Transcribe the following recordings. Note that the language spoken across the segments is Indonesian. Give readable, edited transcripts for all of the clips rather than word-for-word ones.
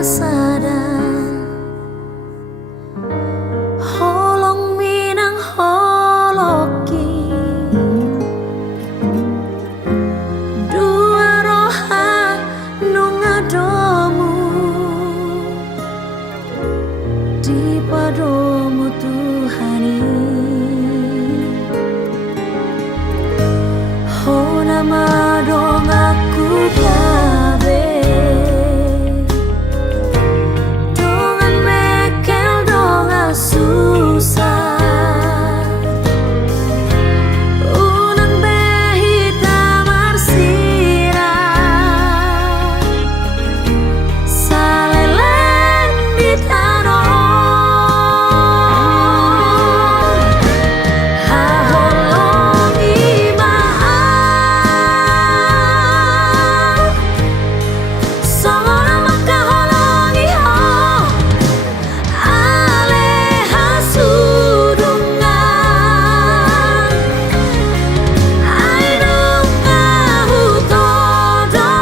kasadan holong minang holoki dua rohan nungadomu di padomu Tuhani ho nama dong aku gabe dongan mekel dongan susah unang behita marsira saleleng ditano haholongi maaf songona makaholongi ho aleha sudungan ainunga hutodo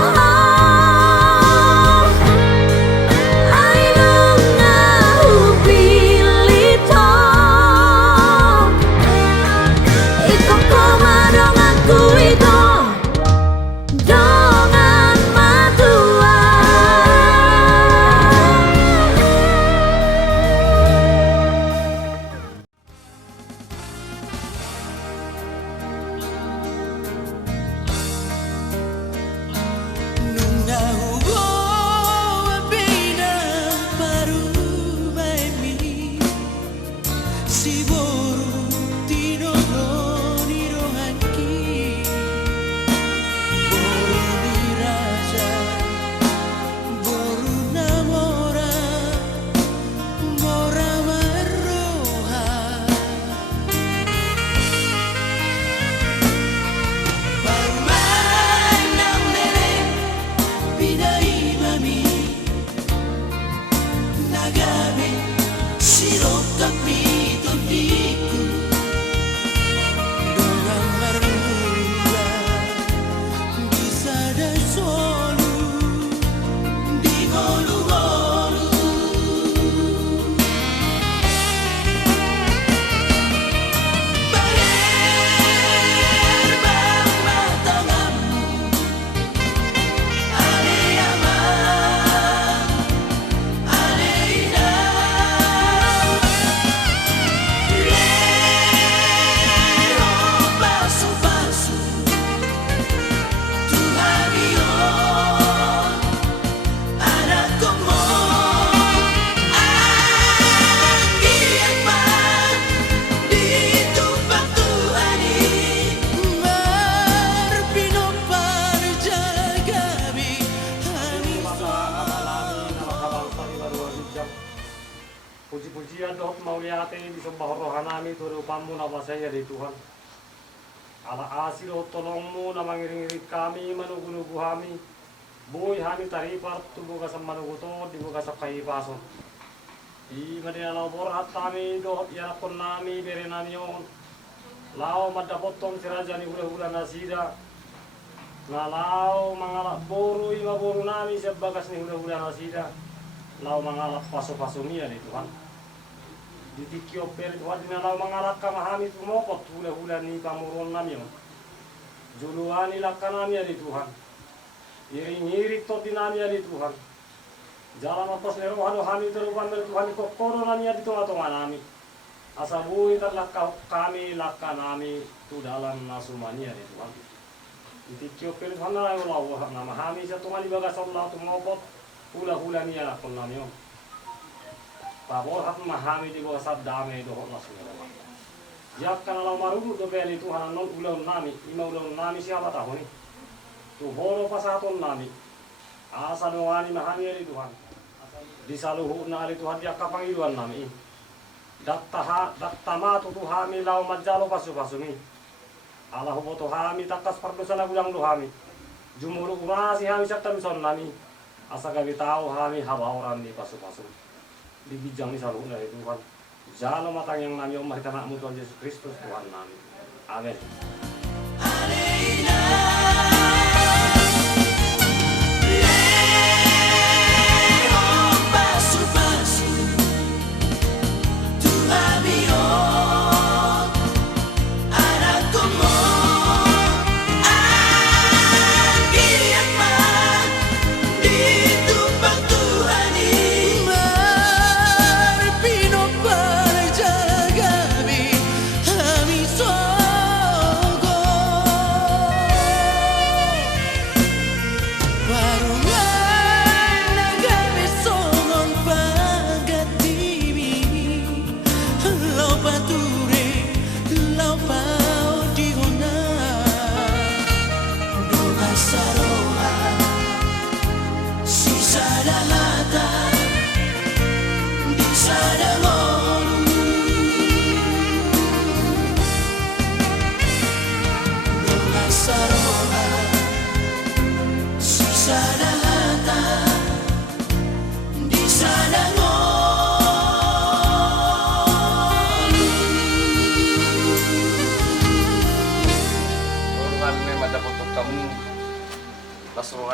ainunga hupilito iko komadong aku itu dongan matua Nunga hubo abina paru baimi si boru tino ni rohanki boru diraja boru namora mora maroha baru manam nere bidai mami nagabe sirok kapi tondiku dongang maruga bisa da solu di golu-golu bager bang matangamu ale amang ale inang lero pasu-pasu Tuhan yon anak komo anggiat man ditumpang Tuhani marpinopar jagabi Puji-pujian doh mauliate disembah rohanami turu pamu nama saya dari Tuhan. Ala asih doh tolongmu nama ngiring-ngiring kami manugu-nugu kami. Boy kami taripar tubuh kasam manugu to dibu kasam kai paso. Di madina labor hatami doh ya kon nami berenami on. Lao madapotong sirajani hura-hura nasida. Ngalau mangalak boru ima boru nami sebagas ni hura-hura nasida. Lau mangalak paso-paso niya ni Tuhan. Ditikyo per Tuhan dinalau mangalak kamahami tumokot hula-hula ni pamuron nami. Juluani lakanami ni Tuhan. Iring-iring to dinami ni Tuhan. Jalan atas lerohano kami terupan dari Tuhan kokoro nami di tengah-tengah nami. Asabui terlak kami lakanami tu dalam nasumania ni Tuhan. Ditikyo per Tuhan na lau nama kami sa Tuhan ibagas Allah tumokot hula-hula niya lakon nami yun. Pabor hat mahami di bawah sabdame dohok nasunero. Jak kana lau marugu do beli Tuhan non ulang nami, ima ulang nami siapa tahu ni. Tu boro pasaton nami. Asa doani mahami di Tuhan. Di saluhu na ali Tuhan jak kapangiluan nami. Daktama tu Tuhami lau majalo pasu-pasumi. Allah boto hami takas pardosa na gulang dohami. Jumuru urasi hami sakta mison nami. Asa gabi tahu kami hawa orang di pasu-pasu di bijang ni saluhna itu Tuhan. Jalo matang yang nami omah kita nakmu Tuhan Yesus Kristus Tuhan nami. Amin. Aleina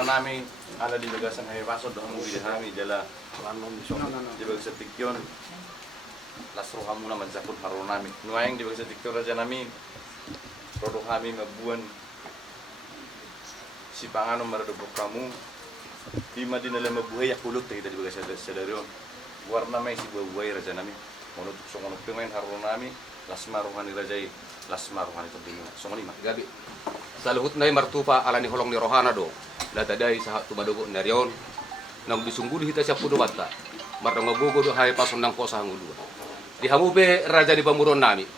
nami ala di bagasan hay pasod ang uwi hami jala di bagasan tikyon lasro kamu naman sakut haro nami nuayang di bagasan tikyon raja nami produk kami mabuan si pangano maradobok kamu di madinala mabuhay akulot tayo di bagasan sadaryon warna may si buhay raja nami monutuk songonok pemain haro nami lasmaruhan ni rajai lasmaruhan itu bingung songonima gabi saluhut na martupa ala ni holong ni rohana do latadai sa tumadugo narion nang disungguli hita siya pudo bata marang magugo do hay pason nang kosa hangudu di hamube raja di pamuron nami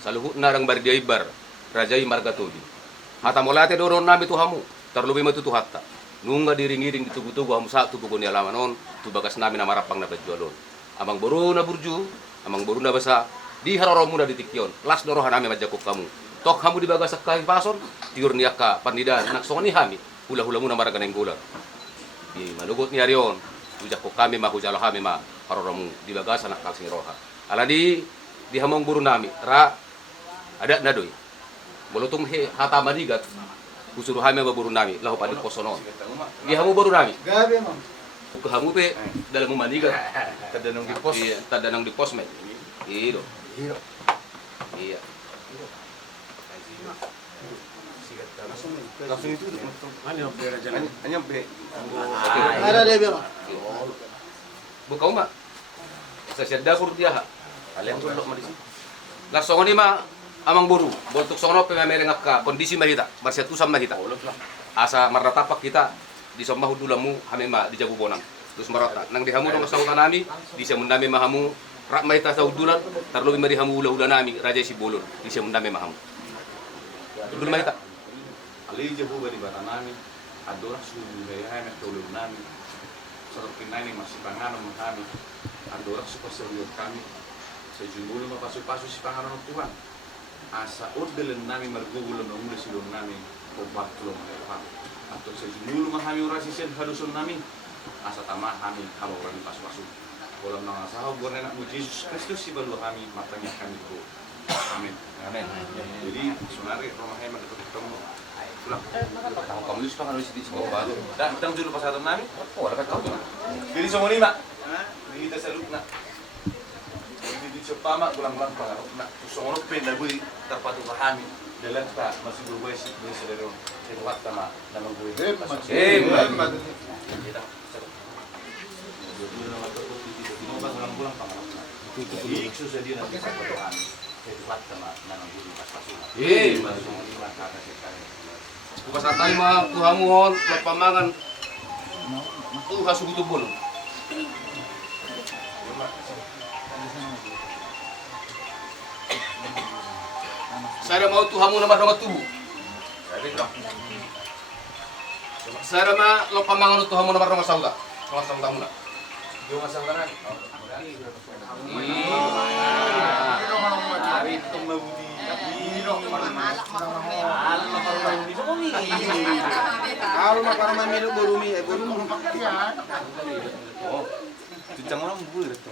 saluhut na rang bardiay bar raja i margatodi hata molate do ron nami tu hamu tarlubi matutu hatta nunga diringiring ditugu-tugu hamu sa tubugo ni alaman on tubagas nami na marapang na badjualon amang boru na burju amang boru na basa di haroromu na ditikyon las do rohana nami majakuk kamu tok hamu dibagasak kain pason tiur niaka pandidan nak songoni hami hula-hula muna maragan ng gular di malugot ni arion ujak ko kami mahujalo kami ma haroromu dibagasan nak kalsing roha ala di hamong buru nami ra ada nadoy molotong he hata madigat usuru kami baburu nami lahu padi kosonon di hamu buru nami Gabi ma'am. ke hamu pe dalam manigat tadanong di pos iya tadanang di posmed iyo Hiro. iya langsung itu Ano pera dyan? anyam be Ada Debbie ma'am. bukaw ma sa syadda kur dia ha aleng tulok ma disi lasong ni ma amang buru boltuk sono pe merengak ka kondisi mahita marset usam mahita asa maratapak kita di somma hudulamu hame ma di jabu bonang terus marata nang dihamu dong sautan nami di semundame mahamu rak mahita sa hudulan tarlobi mari hamu ula nami raja si bolon di semundame mahamu dul mahita ali jabu bari bata nami adora suhu gaya hay met tulog nami sarap kinay ni masih pangano mo kami adora su pasayod kami sa jumulo mapaso-paso si pangano ng Tuhan asa ordelen nami margugulo ng ulo silong nami o baklo mga atau sa jumulo mahami orasi sen haduson nami asa tama kami kalau orang paso-paso walang mga asawa buwan na mo Jesus Kristus si balu kami matanya kami ko amin amen jadi sunari romahay magkatutong pulang kamu lupa kan di sini baru datang dulu pas datang nami oh ada kau jadi semua ni mak kita saluk nak jadi di sepama pulang-pulang pangarap nak semua penda bui terpatu kami dalam tak masih berbuat sih dari orang sebuat sama nama gue kita pulang-pulang pangarap jadi susah dia nanti satu kami sebuat sama nama gue pas pasukan masuk di mata sekali bukas atay mga tuhamuhon pamangan tuha sugutu bolo saya mau tuhamu nama dong tubuh saya ma lo pamangan tuhamu nama dong sauda muna Yung asal kanan. Ari itong mabuti. Kalau makan mamilu burumi, burumi pakai. Oh, cucang orang bulu itu.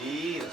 Iya.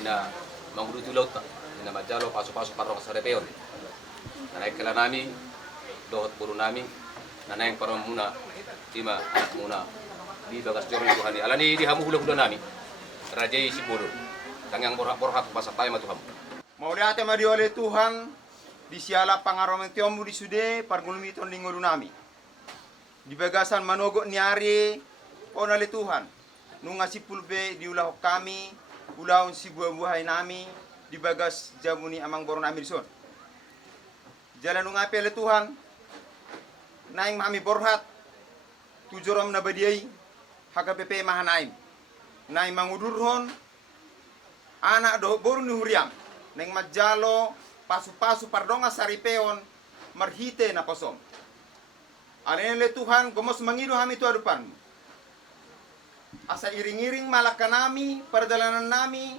dina mangudutu laut ta dina majalo pasu-pasu parong sarepeon naik kala nami dohot buru nami nanaing parong muna lima anak muna di bagas jorong Tuhan alani di hamu hula nami rajai si buru tangang borhat pasatay matuham Mau lihat mari oleh Tuhan di siala pangaromen tiomu di sude pargulmi ton lingodu nami. Di bagasan manogo niari onale Tuhan. Nunga si pulbe di ulah kami, ulahon si buah-buahay nami di bagas jamuni amang boron nami dison. Jalan nunga pele Tuhan. Naing mami borhat tujurom na badiay hakapepe mahanaim. Naing mangudurhon anak do boru ni huriam. Neng majalo pasu-pasu pardonga saripeon marhite na posom. Alene Tuhan gomos mangido hami tu adupan. Asa iring-iring malaka nami perjalanan nami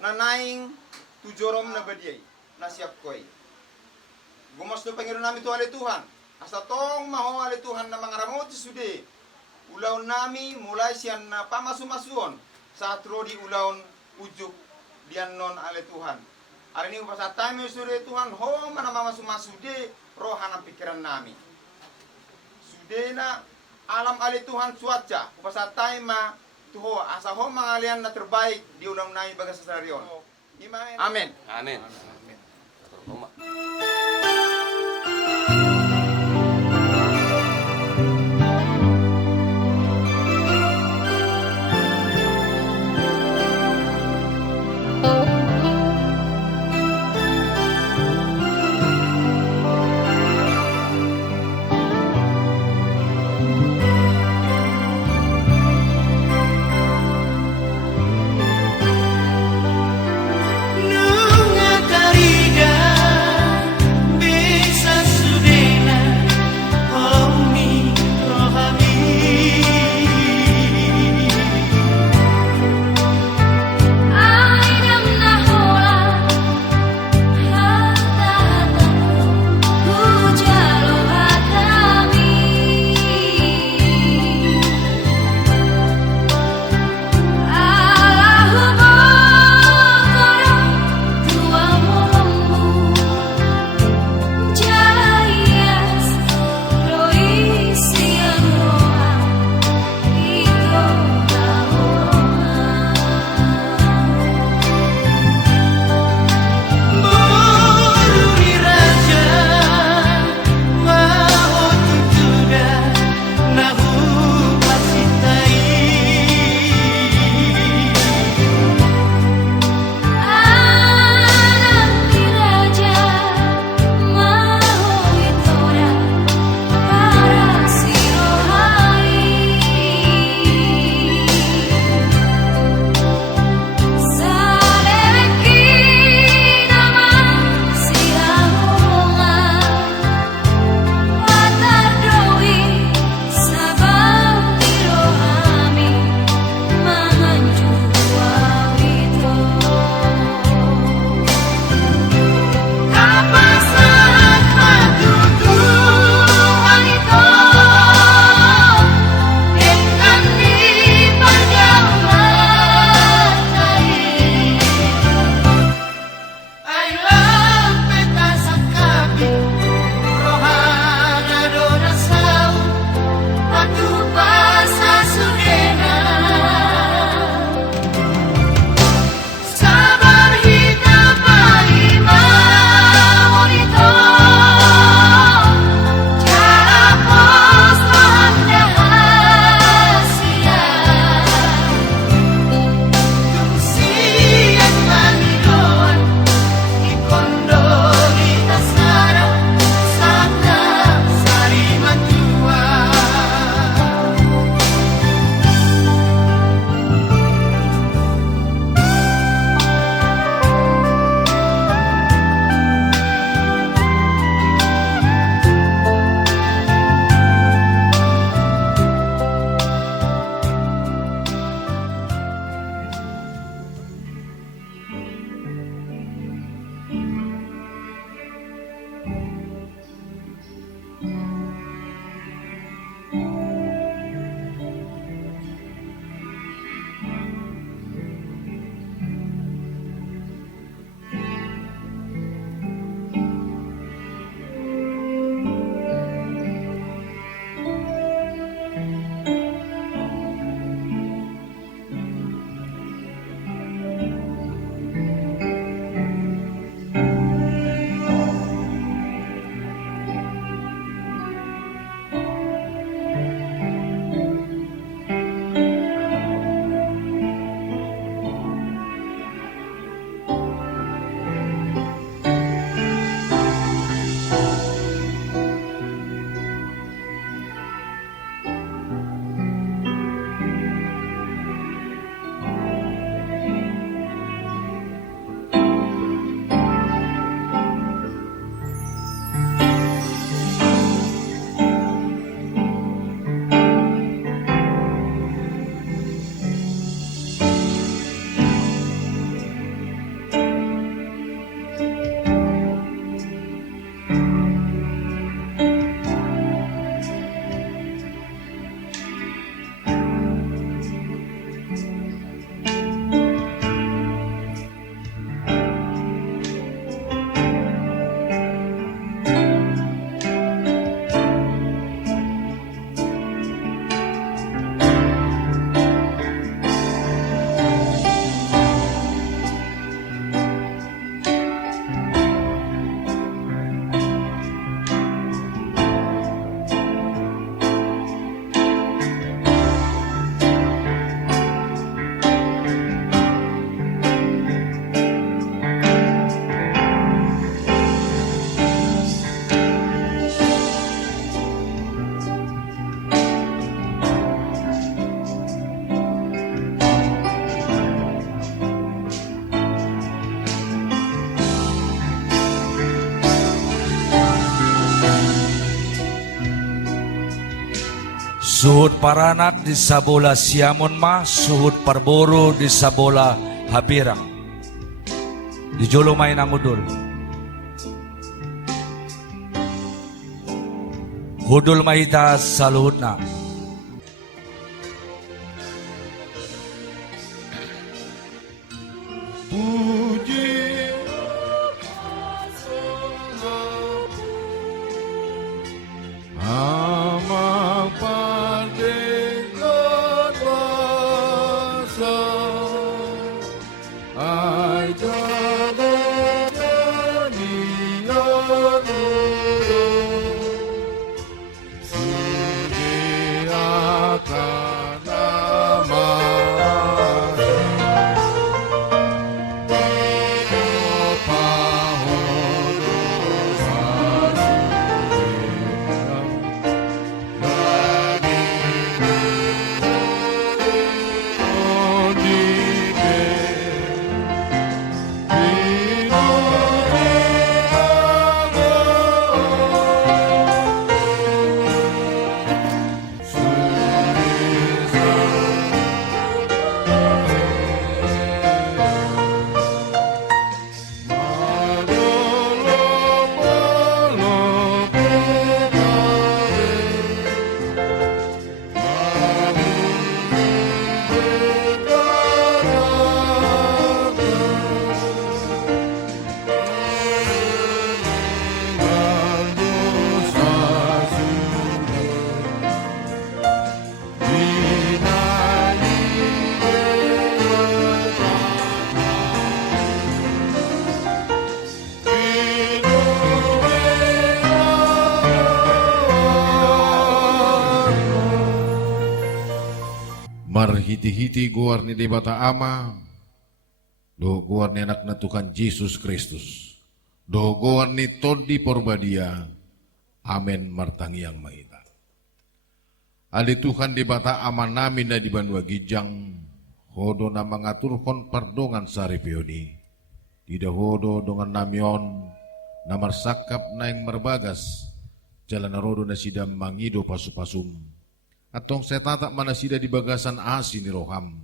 na naing tujorom na badiay na siap koy. Gomos tu pangido nami tu ale Tuhan. Asa tong maho ale Tuhan na mangaramot sude. Ulaon nami mulai sian na pamasu-masuon saat rodi ulaon ujuk dian non ale Tuhan. Hari ini pas time sude Tuhan ho mana masu-masu de rohana pikiran nami. Sudena alam ale Tuhan cuaca pas time ma tuho asa ho mangalian na terbaik di ulang nai bagas sasarion. Amin. amin Nunga kari Suhud paranat di sabola siamon ma, suhud parboro di sabola habirang. Di jolo may nangudol. Hudol mahita sa luhod na. Marhiti-hiti guar ni debata ama, do guar ni anak na Tuhan Yesus Kristus, do guar ni todi porbadia, amen martangiang maita. Ali Tuhan debata ama namin na di banwa gijang, hodo na mangaturkon pardongan sari pioni, tidak hodo dongan namion, na marsakap na yang merbagas, jalan rodo na sidam mangido pasu-pasum, atong setata mana sida di bagasan asi ni roham,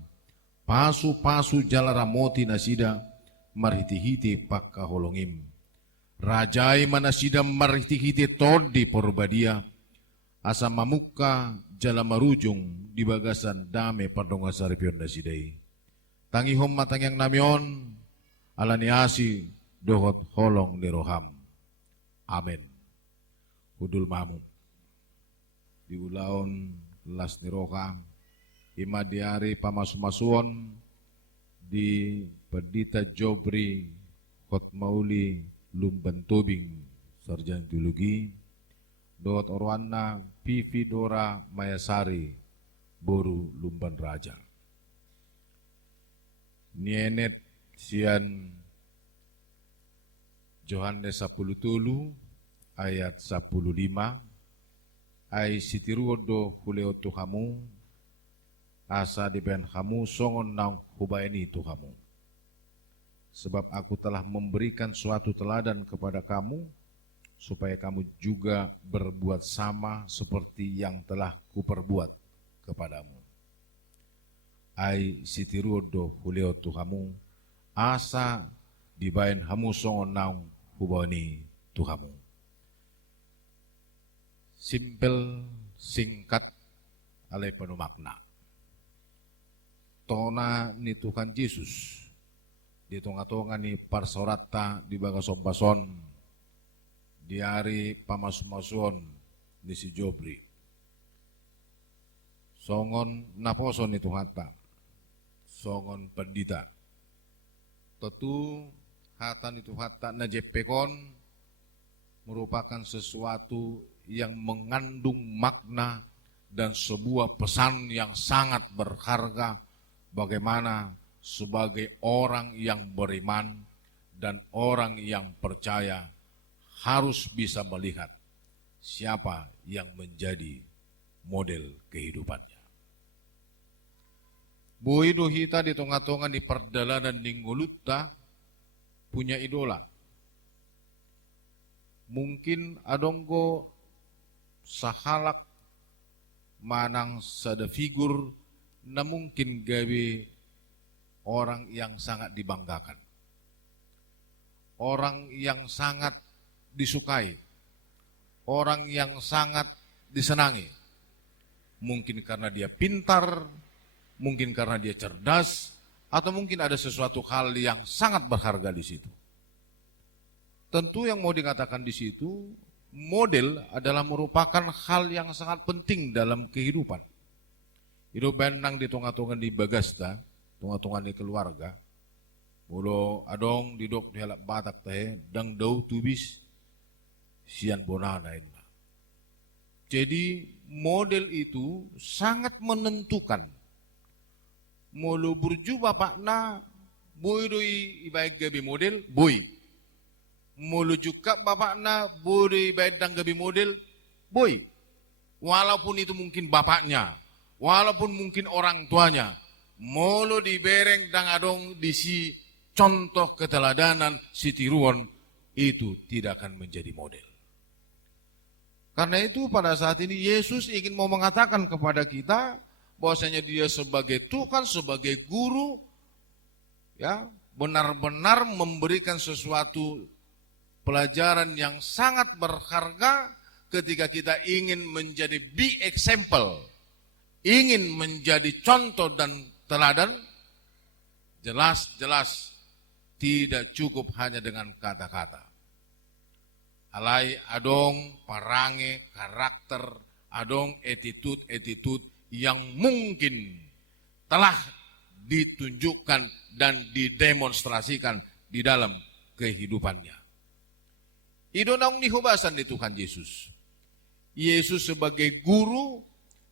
pasu-pasu jala ramoti na sida marhiti-hiti pakkaholongim, rajai mana sida marhiti-hiti todi porbadia, asa mamuka jala marujung di bagasan dame pardonga saripion na sidai, tangihom matang yang namion, alani asi dohot holong ni roham, amen. Hudul mamu di ulaon las ni roka ima diari pamasumasuon di Pedita Jobri Kot Mauli Lumban Tobing Sarjana Teologi dot orwana Pivi Dora Mayasari Boru Lumban Raja nienet sian Yohanes 10 ayat 15 ai sitiruodo huleo tuhamu asa diben kamu songon nang hubaini tuhamu sebab aku telah memberikan suatu teladan kepada kamu supaya kamu juga berbuat sama seperti yang telah kuperbuat kepadamu ai sitiruodo huleo tuhamu asa diben kamu songon nang hubaini tuhamu. Simpel, singkat, alay panumakna. Tona ni Tuhan Yesus, di tonga-tonga ni parsorata di bagasobason, di hari pamasumasuon ni si Jobri. Songon naposon ni Tuhan ta, songon pendita. Tentu hata ni Tuhan ta na jepekon merupakan sesuatu yang mengandung makna dan sebuah pesan yang sangat berharga bagaimana sebagai orang yang beriman dan orang yang percaya harus bisa melihat siapa yang menjadi model kehidupannya. Boido hita di tonga-tonga di perdalanan di ngulutta punya idola. Mungkin adonggo sahalak manang sada figur na mungkin gawe orang yang sangat dibanggakan. Orang yang sangat disukai. Orang yang sangat disenangi. Mungkin karena dia pintar, mungkin karena dia cerdas, atau mungkin ada sesuatu hal yang sangat berharga di situ. Tentu yang mau dikatakan di situ, model adalah merupakan hal yang sangat penting dalam kehidupan. Hidup benang di tengah-tengah di bagasta, tengah-tengah di keluarga. Mulo adong didok di halak batak teh, dang dau tubis, sian bonana inma. Jadi model itu sangat menentukan. Mulo burju bapakna, boy doi ibaik gabi model, boy. Mulo juga bapakna, boy doi ibaik dang gabi model, boy. Walaupun itu mungkin bapaknya, walaupun mungkin orang tuanya, mulo dibereng dang adong disi contoh keteladanan si tiruan, itu tidak akan menjadi model. Karena itu pada saat ini Yesus ingin mau mengatakan kepada kita bahwasanya dia sebagai Tuhan, sebagai guru, ya benar-benar memberikan sesuatu pelajaran yang sangat berharga ketika kita ingin menjadi be example, ingin menjadi contoh dan teladan. Jelas-jelas tidak cukup hanya dengan kata-kata. Alai adong parange karakter, adong attitude yang mungkin telah ditunjukkan dan didemonstrasikan di dalam kehidupannya. Idonang dihubasan di Tuhan Yesus. Yesus sebagai guru,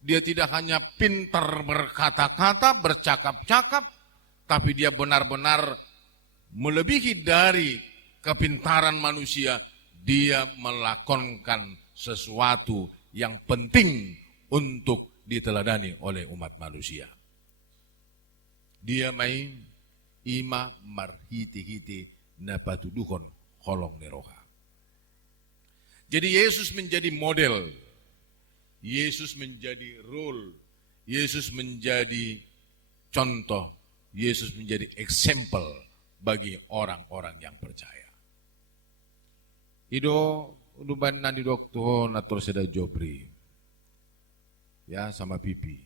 dia tidak hanya pintar berkata-kata, bercakap-cakap, tapi dia benar-benar melebihi dari kepintaran manusia. Dia melakonkan sesuatu yang penting untuk diteladani oleh umat manusia. Dia main ima marhiti-hiti na patuduhon holong neroha. Jadi Yesus menjadi model, Yesus menjadi role, Yesus menjadi contoh, Yesus menjadi example bagi orang-orang yang percaya. Ido uduban na di doktor natur seda Jobri, ya sama Pipi.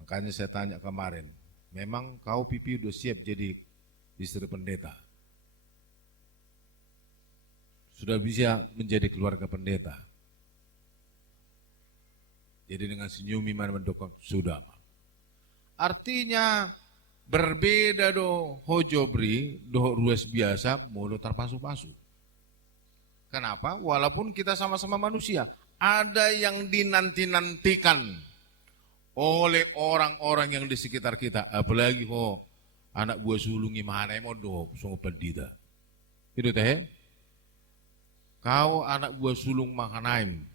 Makanya saya tanya kemarin, memang kau Pipi udah siap jadi istri pendeta? Sudah bisa menjadi keluarga pendeta? Jadi dengan senyum iman mendokong, sudah. Artinya berbeda do Hojobri, do ruas biasa, mulut terpasu-pasu. Kenapa? Walaupun kita sama-sama manusia, ada yang dinanti-nantikan oleh orang-orang yang di sekitar kita. Apalagi anak buah sulungi mana mau do sungguh pendeta. Itu teh. Kau anak buah sulung Mahanaim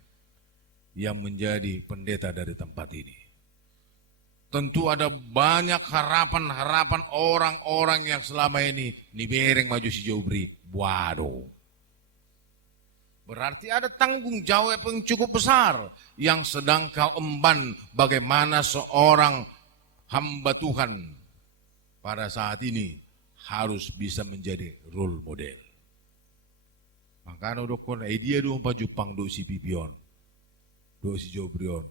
yang menjadi pendeta dari tempat ini. Tentu ada banyak harapan-harapan orang-orang yang selama ini nibereng maju si Jobri. Waduh. Berarti ada tanggung jawab yang cukup besar yang sedang kau emban bagaimana seorang hamba Tuhan pada saat ini harus bisa menjadi role model. Makanya dokon dia do pa Jepang do si Pipion, do si Jobrion.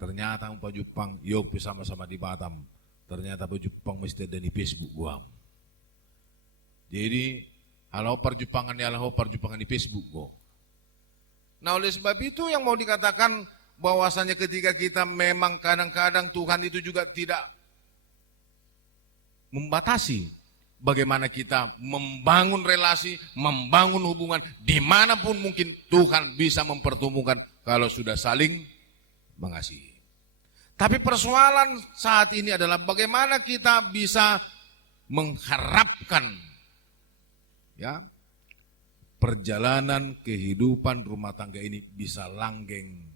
Ternyata pa Jepang yok sama-sama di Batam. Ternyata pa Jepang mesti ada di Facebook gua. Jadi kalau perjupangan ya lah perjupangan di Facebook gua. Nah oleh sebab itu yang mau dikatakan bahwasanya ketika kita memang kadang-kadang Tuhan itu juga tidak membatasi bagaimana kita membangun relasi, membangun hubungan dimanapun mungkin Tuhan bisa mempertemukan kalau sudah saling mengasihi. Tapi persoalan saat ini adalah bagaimana kita bisa mengharapkan ya perjalanan kehidupan rumah tangga ini bisa langgeng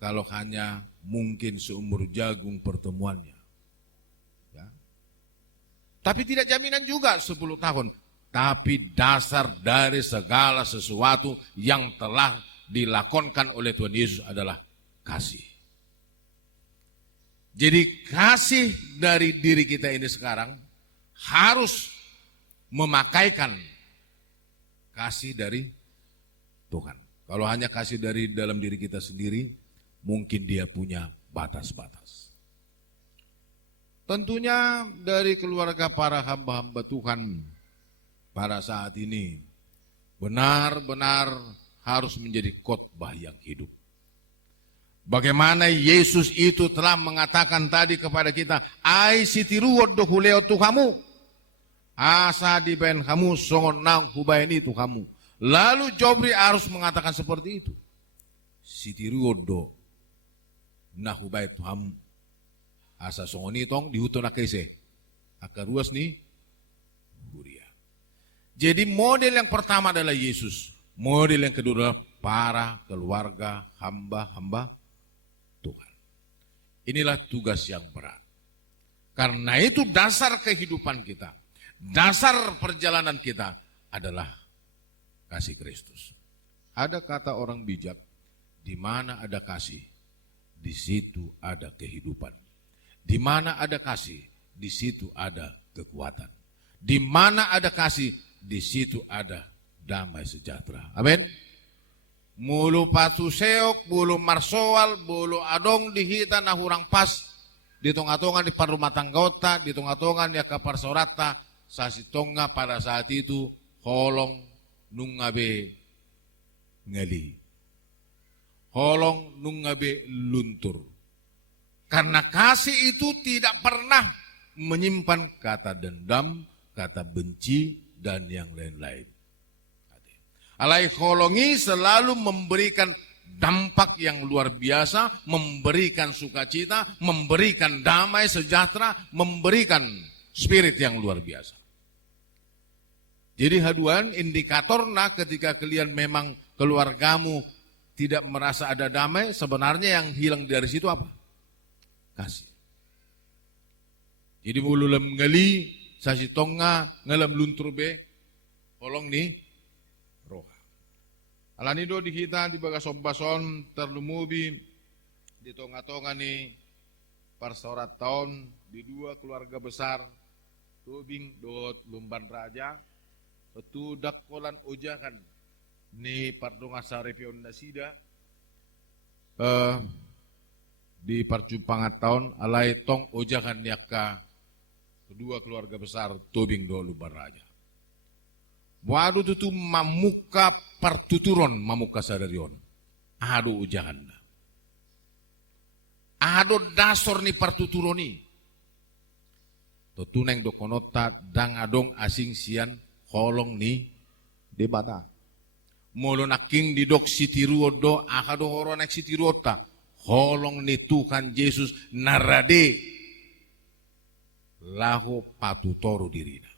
kalau hanya mungkin seumur jagung pertemuannya. Ya. Tapi tidak jaminan juga 10 tahun. Tapi dasar dari segala sesuatu yang telah dilakonkan oleh Tuhan Yesus adalah kasih. Jadi kasih dari diri kita ini sekarang harus memakaikan kasih dari Tuhan. Kalau hanya kasih dari dalam diri kita sendiri, mungkin dia punya batas-batas. Tentunya dari keluarga para hamba-hamba Tuhan pada saat ini benar-benar harus menjadi khotbah yang hidup. Bagaimana Yesus itu telah mengatakan tadi kepada kita, ai sitiruot do huleo Tuhamu, asa di ben kamu songon nang hubain itu kamu. Lalu Jobri harus mengatakan seperti itu. Sitiruot do nah hubain Tuhamu, asa songon itong dihutun akese, akaruas ni huria. Jadi model yang pertama adalah Yesus, model yang kedua adalah para keluarga hamba-hamba Tuhan. Inilah tugas yang berat. Karena itu dasar kehidupan kita, dasar perjalanan kita adalah kasih Kristus. Ada kata orang bijak, di mana ada kasih, di situ ada kehidupan. Di mana ada kasih, di situ ada kekuatan. Di mana ada kasih, di situ ada damai sejahtera. Amin. Mulu pasuseok, bulu marsoal, bulu adong dihita na hurang pas, ditonga-tonga di parumah tanggota, ditonga-tonga di akaparsorata, sasitonga pada saat itu, holong nungabe ngali. Holong nungabe luntur. Karena kasih itu tidak pernah menyimpan kata dendam, kata benci, dan yang lain-lain. Alai holongi selalu memberikan dampak yang luar biasa, memberikan sukacita, memberikan damai sejahtera, memberikan spirit yang luar biasa. Jadi haduan indikatorna ketika kalian memang keluargamu tidak merasa ada damai, sebenarnya yang hilang dari situ apa? Kasih. Jadi mulu lem ngali, sasi tonga, ngalam luntur be, holong nih, roha. Alanido di kita di bagas ombason terlumubi, di tonga-tonga nih, parsorat tahun, di dua keluarga besar, tubing dot lumban raja, petudak kolan ojakan, ni pardonga sarepion nasida, di parcumpangat tahun alai tong ojakan niaka kedua keluarga besar tobing do lumban raja. Waduh tutu mamuka partuturon mamuka sadarion. Ado ujakan. Ado dasor ni partuturoni. Tutuneng do konota dang adong asing sian holong ni debata. Molo naking didok sitiruo do akado horonek sitiruota. Holong ni Tuhan Yesus narade laho patutoro dirina.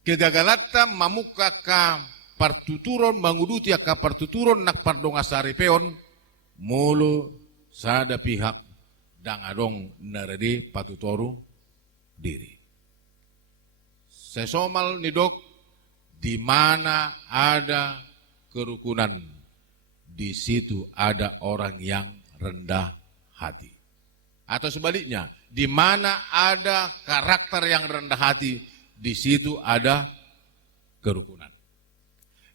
Kegagalata mamuka ka partuturon manguduti ka partuturon nak pardonga sarepeon molo sada pihak dang adong narade patutoro diri. Sesomal nidok di mana ada kerukunan, di situ ada orang yang rendah hati. Atau sebaliknya, di mana ada karakter yang rendah hati, di situ ada kerukunan.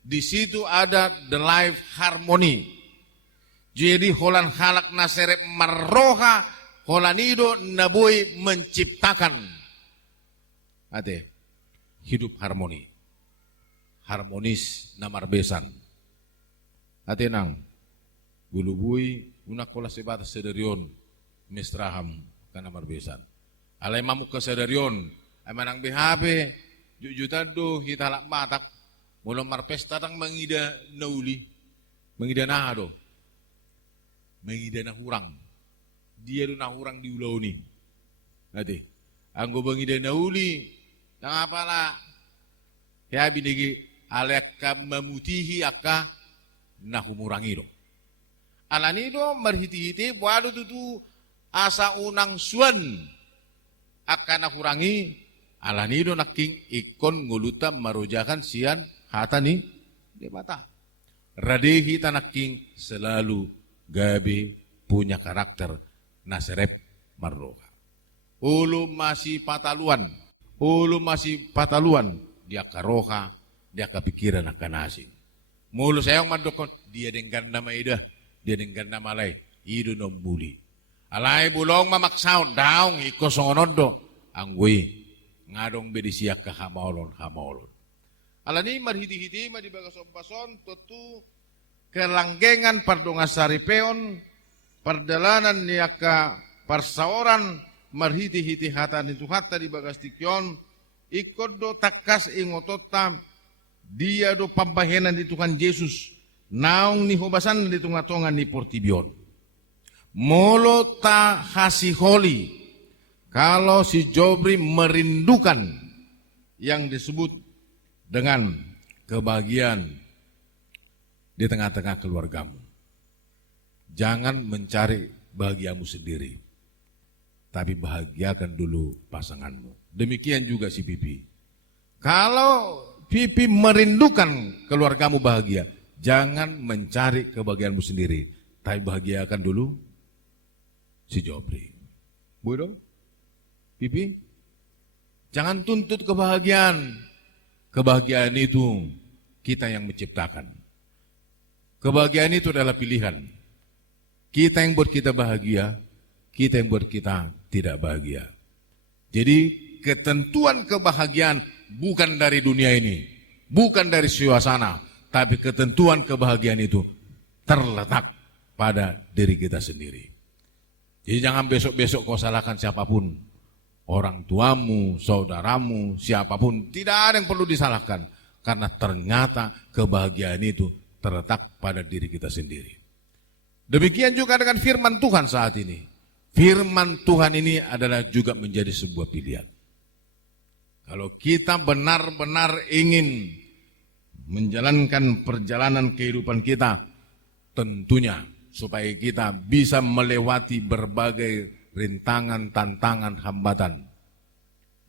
Di situ ada the life harmony. Jadi holan halak naserep marroha, holanido nabui menciptakan hidup harmoni. Harmonis namar besan. Atenang, bulubui una kola sebatas sedarion mestraham kana marbesan. Alay mamuk kesedarion, ay manang BHP, jujutan do hitalak matak, mula marpesta tang mangida nauli, mangida na do, mangida na hurang. Dia do na hurang di ulaw ni. Ate, anggo mangida nauli, nang apala, kaya binigi alek ka mamutihi akka nahumurangido. Alanido marhiti-hiti buado tutu asa unang suan akan nahurangi alanido naking ikon nguluta marujakan sian hata ni di mata. Radehi tanaking selalu gabi punya karakter naserep marroha. Ulu masih pataluan, dia karoha, dia kepikiran akan asing. Mulu sayang madokon, dia dengan nama ida, dia dengan nama lain, idu nombuli. Alay bulong mamaksaw, daong ikosongonodo, angwi, ngadong bedisiak ke hamaolon. Alani marhiti-hiti madibagas ompason, tutu kelanggengan pardongasari peon, perdalanan niaka parsaoran, marhiti-hiti hatan itu hatta di bagas tikyon, ikut do takas ingotota, dia do pampahenan di Tuhan Yesus, naong ni hobasan di tungatongan ni portibion. Molo ta hasiholi, kalau si Jobri merindukan yang disebut dengan kebahagiaan di tengah-tengah keluargamu. Jangan mencari bahagiamu sendiri, tapi bahagiakan dulu pasanganmu. Demikian juga si Pipi. Kalau Pipi merindukan keluargamu bahagia, jangan mencari kebahagiaanmu sendiri, tapi bahagiakan dulu si Jobri. Bodoh? Pipi? Jangan tuntut kebahagiaan. Kebahagiaan itu kita yang menciptakan. Kebahagiaan itu adalah pilihan. Kita yang buat kita bahagia, kita yang buat kita tidak bahagia. Jadi ketentuan kebahagiaan bukan dari dunia ini, bukan dari suasana, tapi ketentuan kebahagiaan itu terletak pada diri kita sendiri. Jadi jangan besok-besok kau salahkan siapapun. Orang tuamu, saudaramu, siapapun, tidak ada yang perlu disalahkan. Karena ternyata kebahagiaan itu terletak pada diri kita sendiri. Demikian juga dengan firman Tuhan saat ini. Firman Tuhan ini adalah juga menjadi sebuah pilihan. Kalau kita benar-benar ingin menjalankan perjalanan kehidupan kita, tentunya supaya kita bisa melewati berbagai rintangan, tantangan, hambatan.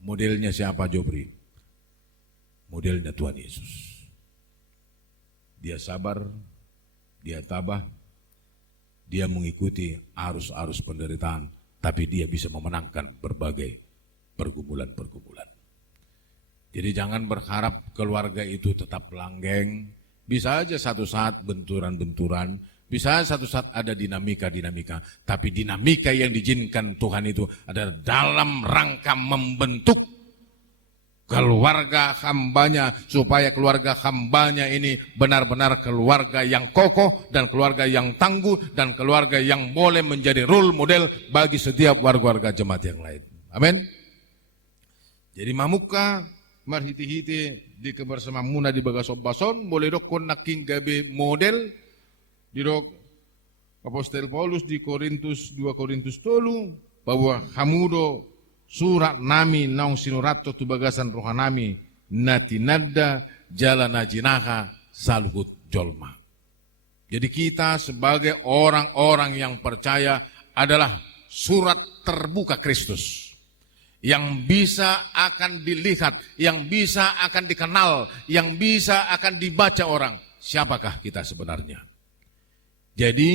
Modelnya siapa Jobri? Modelnya Tuhan Yesus. Dia sabar, dia tabah, dia mengikuti arus-arus penderitaan, tapi dia bisa memenangkan berbagai pergumulan-pergumulan. Jadi jangan berharap keluarga itu tetap langgeng, bisa aja satu saat benturan-benturan, bisa satu saat ada dinamika-dinamika, tapi dinamika yang diizinkan Tuhan itu adalah dalam rangka membentuk keluarga hambanya, supaya keluarga hambanya ini benar-benar keluarga yang kokoh dan keluarga yang tangguh dan keluarga yang boleh menjadi role model bagi setiap warga-warga jemaat yang lain. Amin. Jadi mamuka marhiti-hiti di kebersamaan di bagas obason boleh dokon naking gabe model dirok Apostel Paulus di 2 Korintus 3 bahwa hamudo surat nami naung sinurato tu bagasan rohanami nati nadda jalana jinaha saluhut jolma. Jadi kita sebagai orang-orang yang percaya adalah surat terbuka Kristus yang bisa akan dilihat, yang bisa akan dikenal, yang bisa akan dibaca orang. Siapakah kita sebenarnya? Jadi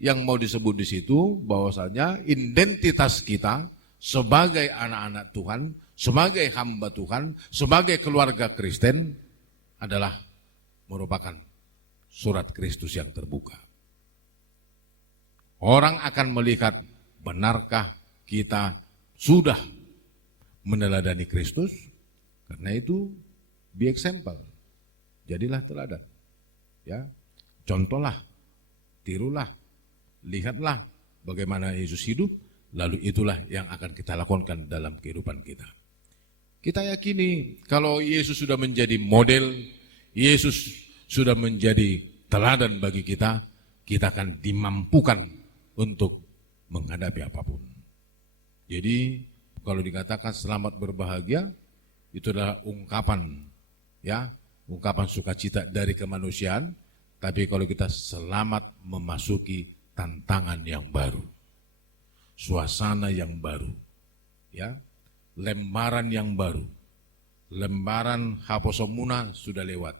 yang mau disebut di situ bahwasanya identitas kita sebagai anak-anak Tuhan, sebagai hamba Tuhan, sebagai keluarga Kristen adalah merupakan surat Kristus yang terbuka. Orang akan melihat benarkah kita sudah meneladani Kristus. Karena itu be example. Jadilah teladan. Ya, contohlah, tirulah, lihatlah bagaimana Yesus hidup, lalu itulah yang akan kita lakukan dalam kehidupan kita. Kita yakini kalau Yesus sudah menjadi model, Yesus sudah menjadi teladan bagi kita, kita akan dimampukan untuk menghadapi apapun. Jadi kalau dikatakan selamat berbahagia, itu adalah ungkapan, ya, ungkapan sukacita dari kemanusiaan. Tapi kalau kita selamat memasuki tantangan yang baru, suasana yang baru, ya, lembaran yang baru, lembaran haposomuna sudah lewat,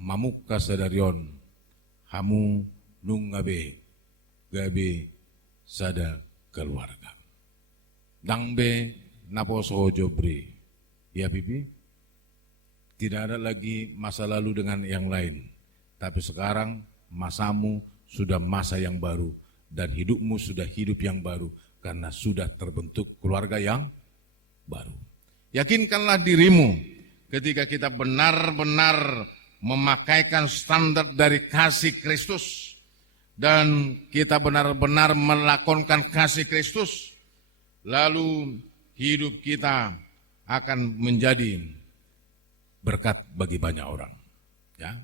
mamukka sadarion, hamu nungabe, gabe sada keluarga. Dangbe naposo jobri. Ya Bibi, tidak ada lagi masa lalu dengan yang lain. Tapi sekarang masamu sudah masa yang baru dan hidupmu sudah hidup yang baru karena sudah terbentuk keluarga yang baru. Yakinkanlah dirimu ketika kita benar-benar memakaikan standar dari kasih Kristus dan kita benar-benar melakonkan kasih Kristus, lalu hidup kita akan menjadi berkat bagi banyak orang. Ya.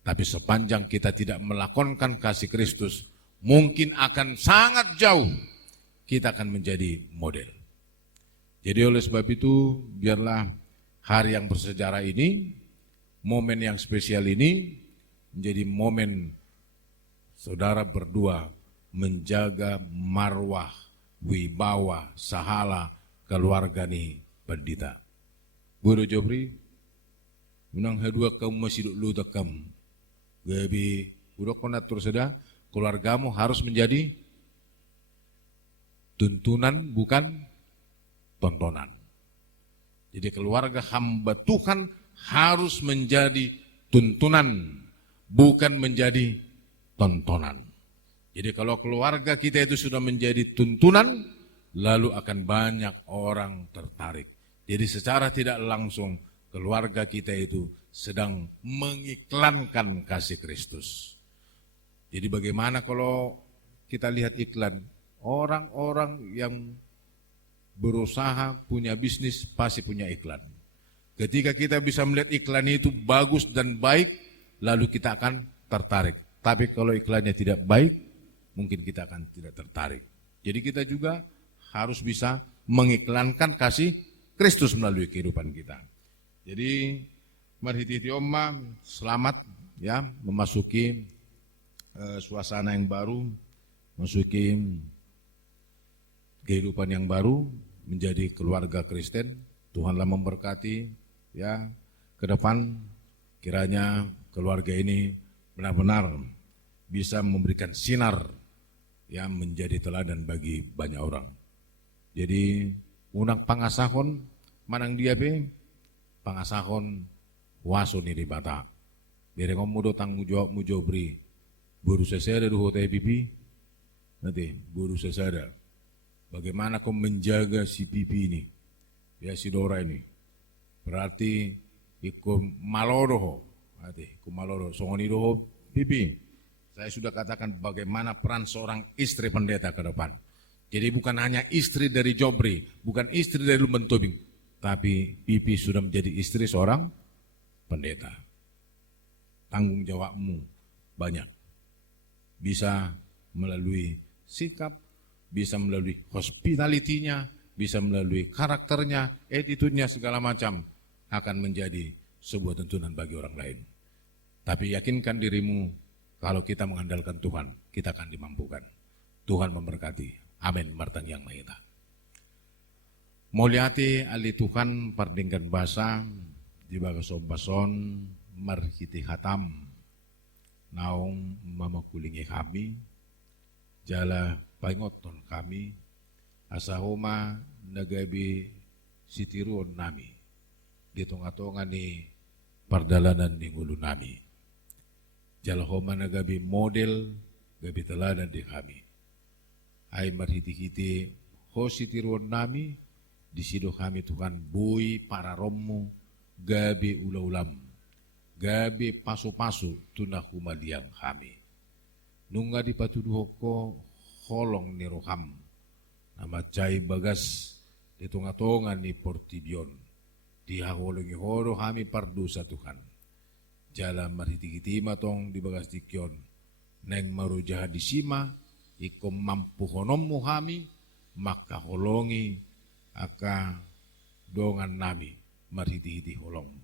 Tapi sepanjang kita tidak melakonkan kasih Kristus, mungkin akan sangat jauh kita akan menjadi model. Jadi oleh sebab itu, biarlah hari yang bersejarah ini, momen yang spesial ini, menjadi momen saudara berdua menjaga marwah, wibawa, sahala, keluarga ni pendita. Bodo Jobri, menang hedua kamu masih dulu tekam. Gabi, udah kena tersedah, keluargamu harus menjadi tuntunan bukan tontonan. Jadi keluarga hamba Tuhan harus menjadi tuntunan, bukan menjadi tontonan. Jadi kalau keluarga kita itu sudah menjadi tuntunan, lalu akan banyak orang tertarik. Jadi secara tidak langsung keluarga kita itu sedang mengiklankan kasih Kristus. Jadi bagaimana kalau kita lihat iklan, orang-orang yang berusaha punya bisnis pasti punya iklan. Ketika kita bisa melihat iklan itu bagus dan baik, lalu kita akan tertarik. Tapi kalau iklannya tidak baik, mungkin kita akan tidak tertarik. Jadi kita juga harus bisa mengiklankan kasih Kristus melalui kehidupan kita. Jadi mari Oma selamat ya memasuki suasana yang baru, memasuki kehidupan yang baru, menjadi keluarga Kristen. Tuhanlah memberkati ya ke depan, kiranya keluarga ini benar-benar bisa memberikan sinar yang menjadi teladan bagi banyak orang. Jadi unang pangasahon manang dia be pangasahon waso ni di bata. Berengom mudo tang mujobri buru sesada du hote pipi nanti buru sesada. Bagaimana kau menjaga si pipi ini, ya si Dora ini. Berarti ikut maloro, ikut maloro. Songoni doho pipi. Saya sudah katakan bagaimana peran seorang istri pendeta ke depan. Jadi bukan hanya istri dari Jobri, bukan istri dari Lumban Tobing, tapi pipi sudah menjadi istri seorang pendeta. Tanggung jawabmu banyak. Bisa melalui sikap, bisa melalui hospitality-nya, bisa melalui karakternya, attitude-nya, segala macam akan menjadi sebuah tuntunan bagi orang lain. Tapi yakinkan dirimu, kalau kita mengandalkan Tuhan, kita akan dimampukan. Tuhan memberkati. Amin. Martang yang mahita. Mulyati ali Tuhan pardingkan basa di bagasom bason marhiti hatam naong mamakulingi kami jala paingoton kami asahoma nagabi sitiruon nami di tonga-tonga ni pardalanan ni ngulu nami jalahoma nagabi model gabi teladan di kami ay marhiti-hiti ho sitiruon nami di sido kami Tuhan bui para romo gabi ula-ulam gabi pasu-pasu tunah humaliang kami nunga di patuduhoko holong ni roham nama cai bagas di tonga-tonga ni portibion di haholongi horo kami pardusa Tuhan jala marhiti-hiti matong di bagas dikyon neng marujaha di sima ikom mampu honommu kami maka holongi aka dongan nami marhiti-hiti holongmu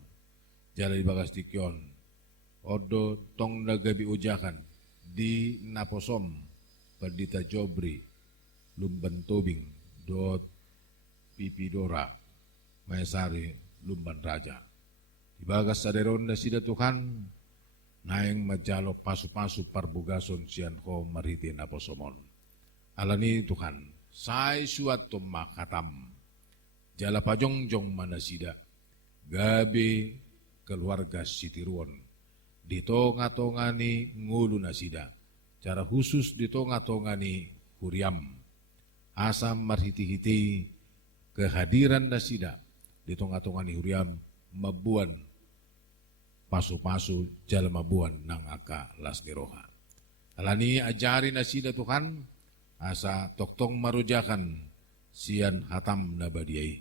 jala di bagas dikyon odo tong nagabi ujakan di naposom perdita Jobri Lumban Tobing dot pipi Dora Maesari Lumban Raja di bagas saderon na sida Tuhan naeng majalo pasu-pasu parbugason sian ko marhiti naposomon alani Tuhan sai suatu makatam. Jala pajongjong manasida, gabe keluarga Sitiruon. Ditonga-tongani ngulu nasida, cara khusus ditonga-tongani Huriam. Asam marhiti-hiti kehadiran nasida, ditonga-tongani Huriam mabuan pasu-pasu jala mabuan nang aka lasniroha. Alani ajari nasida Tuhan, asa toktong marujakan sian hatam nabadiai.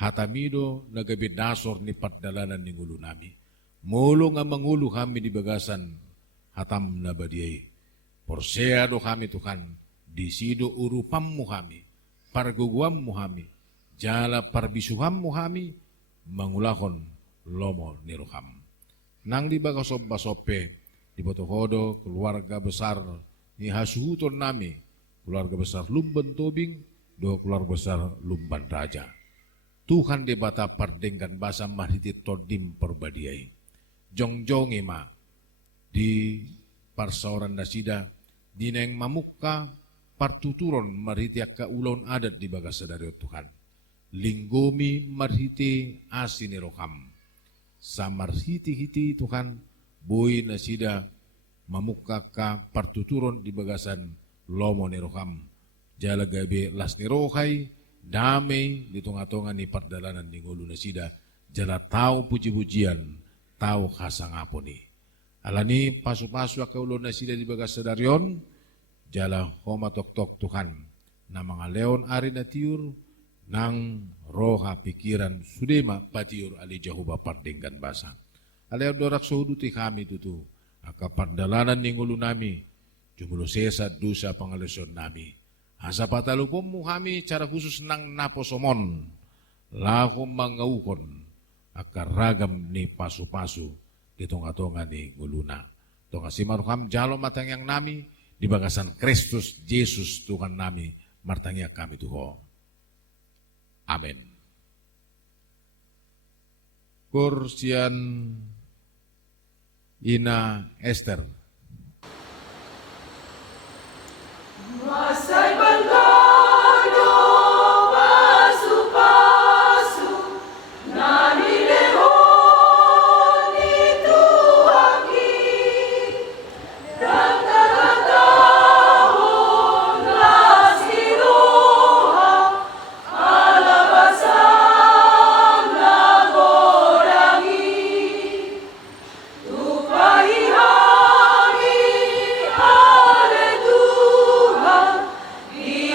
Hatamido nagabid nasor ni patdalanan ni ngulu nami. Mulo nga mangulu kami di bagasan hatam nabadiai. Porseado kami Tuhan, disido urupammu kami, parguguammu kami, jala parbisuhammu kami, mangulakon lomo niruham. Nang di bagasob basope, di Botokodo, keluarga besar ni hasuhuton nami, keluarga besar Lumban Tobing, do keluarga besar Lumban Raja. Tuhan di bata pardengkan basa marhiti todim perbadiai. Jongjong ma di parsaoran nasida dineng mamukka partuturon marhiti akka ulon adat di bagasa dari Tuhan. Linggomi marhiti asinirokam. Samarhiti-hiti Tuhan boy nasida mamukka ka partuturon di bagasan lomo nirokam. Jala gabe las nirokai damai di tengah-tengah ni pardalanan ni ngulu nasida. Jala tau puji-pujian tau kasangaponi. Alani pasu-pasu aka ulon nasida di bagasa darion. Jala homa tok-tok Tuhan na mga leon ari na tiur nang roha pikiran sudema patiur ali Jehovah pardenggan basa. Aleo dorak sohuduti kami tutu aka pardalanan ni ngulu nami jumulo sesa dusa pangaluson nami. Asa patalupom mo kami cara khusus nang naposomon lakom mangaukon aka ragam ni pasu-pasu ditong-atongan ni nguluna. Tonga simarukam jalo matang yang nami di bagasan Kristus Yesus Tuhan nami martangya kami Tuho. Amin. Kursian Ina Esther. Masay bandado pasu-pasu nanilehon itu haki dan tagatahon lasiroha alabasam nagorangi tupahihami ale Tuhan di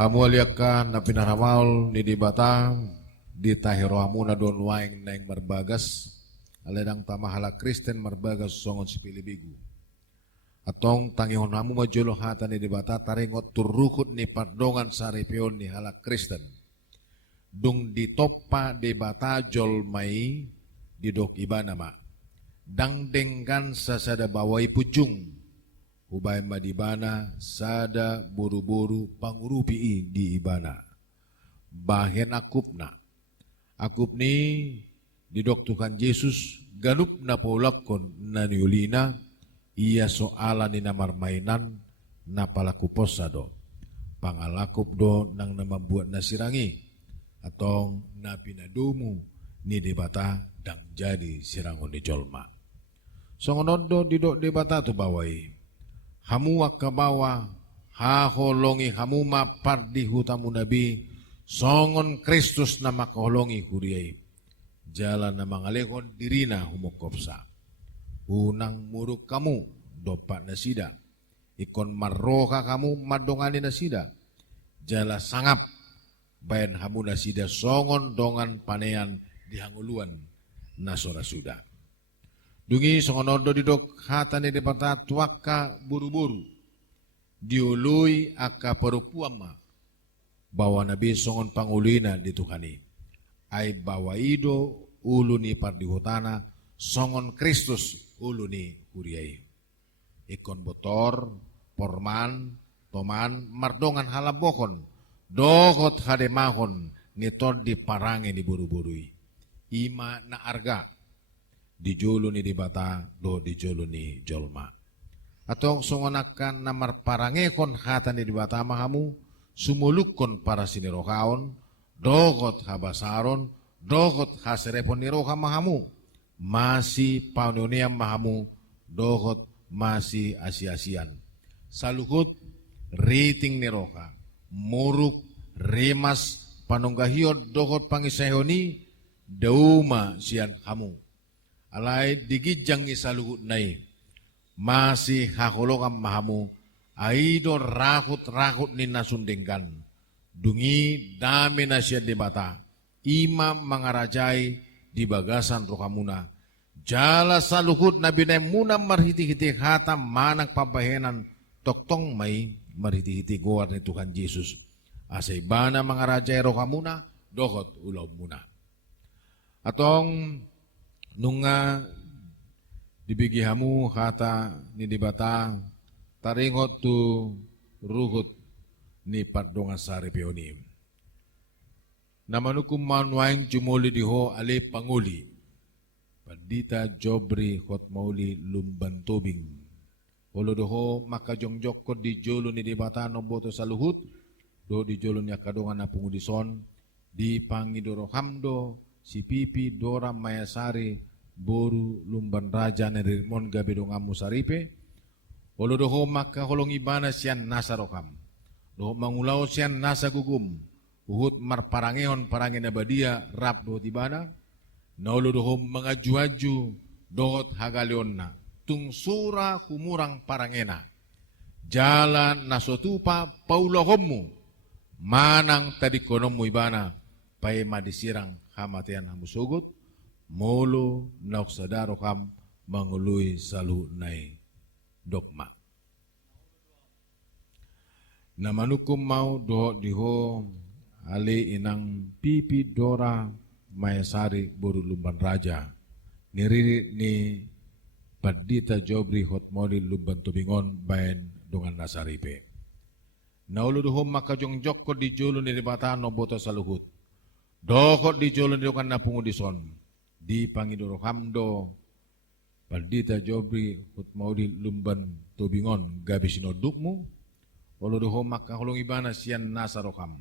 Hamualiakan na pinaramal ni dibata di tahiro hamuna don waing naing marbagas aledang tamahala Kristen marbagas songon si Pilibigu. Atong tangihon hamu majolo hata ni dibata taringot turukut ni pardongan saripion ni halak Kristen. Dung ditopa dibata jol mai didok iba nama. Dang denggan sasada bawai pujung. Ubay madibana sada buru-buru pangurupi di ibana. Bahen akupna. Akup ni didok Tuhan Yesus ganup na paulakon na niulina iya soalan ni namar mainan na palakupos do. Pangalakup do nang namambuat na sirangi atong na pinadumu ni debata dang jadi sirangon ni jolma. Songonondo didok debata tu bawai. Hamu akabawa haholongi hamu mapar di hutamu nabi songon Kristus na makaholongi huriay. Jalan na mangalekon dirina humukopsa. Unang muruk kamu dopak nasida. Ikon marroka kamu madongani nasida. Jala sangap bayan hamu nasida songon dongan panean dihanguluan nasora suda. Dungi songonodo didok hatan ni depata tuaka buru-buru. Diului aka perupuama. Bawa nabi songon pangulina di Tuhani. Ay bawa ido ulu ni pardihutana songon Kristus ulu ni kuriai. Ikon botor, porman, toman, mardongan halabokon. Dogot hademahon nitod di parangi di buru-burui. Ima na arga. Di jolo ni dibata do di jolo ni jolma. Atong songonakan namar parangekon hatan ni dibata mahamu sumulukon para sinirokaon dogot habasaron dogot haserepon niroka mahamu masih paunonia mahamu dogot masih asi-asian. Saluhut riting niroka muruk rimas panunggahiot dogot pangisayoni dauma sian hamu. Alay digijang isaluhut nai masih hakolokam mahamu aido rakut-rakut ni nasundengkan dungi dami na siya debata imam mangarajai di bagasan rokamuna jala saluhut na binay muna marhiti-hiti hatam manang pabahenan toktong may marhiti-hiti goar ni Tuhan Yesus asay bana mangarajai rokamuna dogot ulaw muna atong nunga dibigihamu kata ni dibata taringot tu ruhut ni pardongan sari peonim. Namanukum manwaing jumuli diho ali panguli. Pandita Jobri hot mauli lumban tobing. Olo doho makajongjok ko di jolo ni dibata nomboto sa luhut. Do di jolo niya kadongan na pungudison. Di pangidoro hamdo si Pipi Dora Mayasari boru lumban raja ni Rirmon gabidong amu saripe. Olo doho makaholong ibana siyan nasa rokam. Doho mangulaw siyan nasa gugum. Uhut marparangehon parangin abadia rap doho tibana. Naulo doho mangaju-aju dohot hagaleon na. Tungsura humurang parangena. Jalan nasotupa paulahomu. Manang tadi konomu ibana. Pay madisirang hamatian hamusugot. Molo nauksadaro kam mangului salu nai dokma. Namanukum mau doho diho ali inang Pipi Dora Mayasari boru lumban raja. Niriri ni Pandita Jobri hot moli lumban tubingon bayan dongan nasaripe. Naulo doho makajongjok ko di jolo ni ribata no boto saluhut. Dohot di jolo ni dokan na pungudison. Di pangidoro hamdo Pandita Jobri hut mauli lumban tubingon gabi sinodukmu. Olo doho makaholong ibana siyan nasa rokam.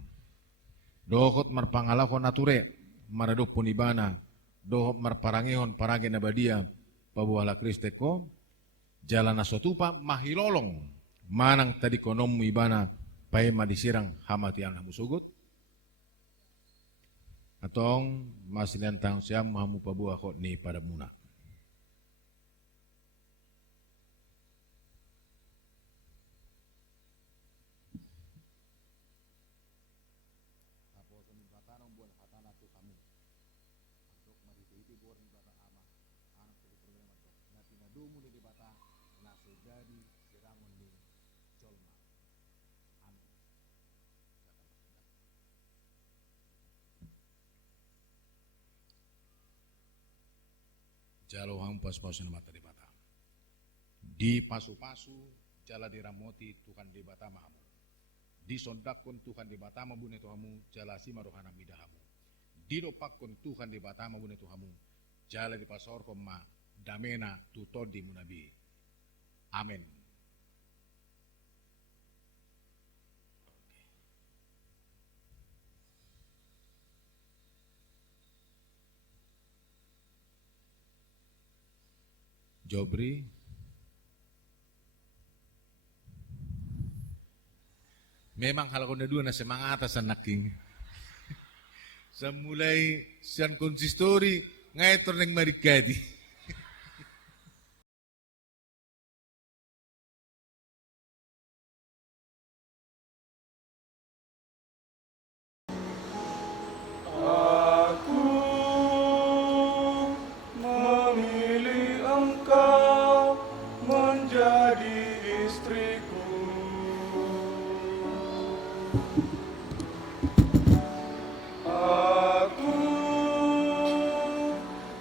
Dohot marpangalakon nature maradok pun ibana. Dohot marparangihon paragi na badia pabuhala Kriste ko. Jalan nasotupa mahilolong. Manang tadi konomu ibana pay madisirang hamatian hamusugot. Atong masinentang siya mahamu pabuha ko ni padamuna. Jalo hampas pasu na mata di bata. Di pasu-pasu jala diramoti Tuhan di bata mahamu. Di sondakon Tuhan di bata mabune Tuhamu jala si marohana midahamu. Di dopakon Tuhan di bata mabune Tuhamu jala di pasor ma damena tutodi munabi. Amin. Jobri, memang hal konda dua na semangat sa naking. Sa mulai siyan konsistori ngayon nang marikadi. Aku memilih engkau menjadi istriku. Aku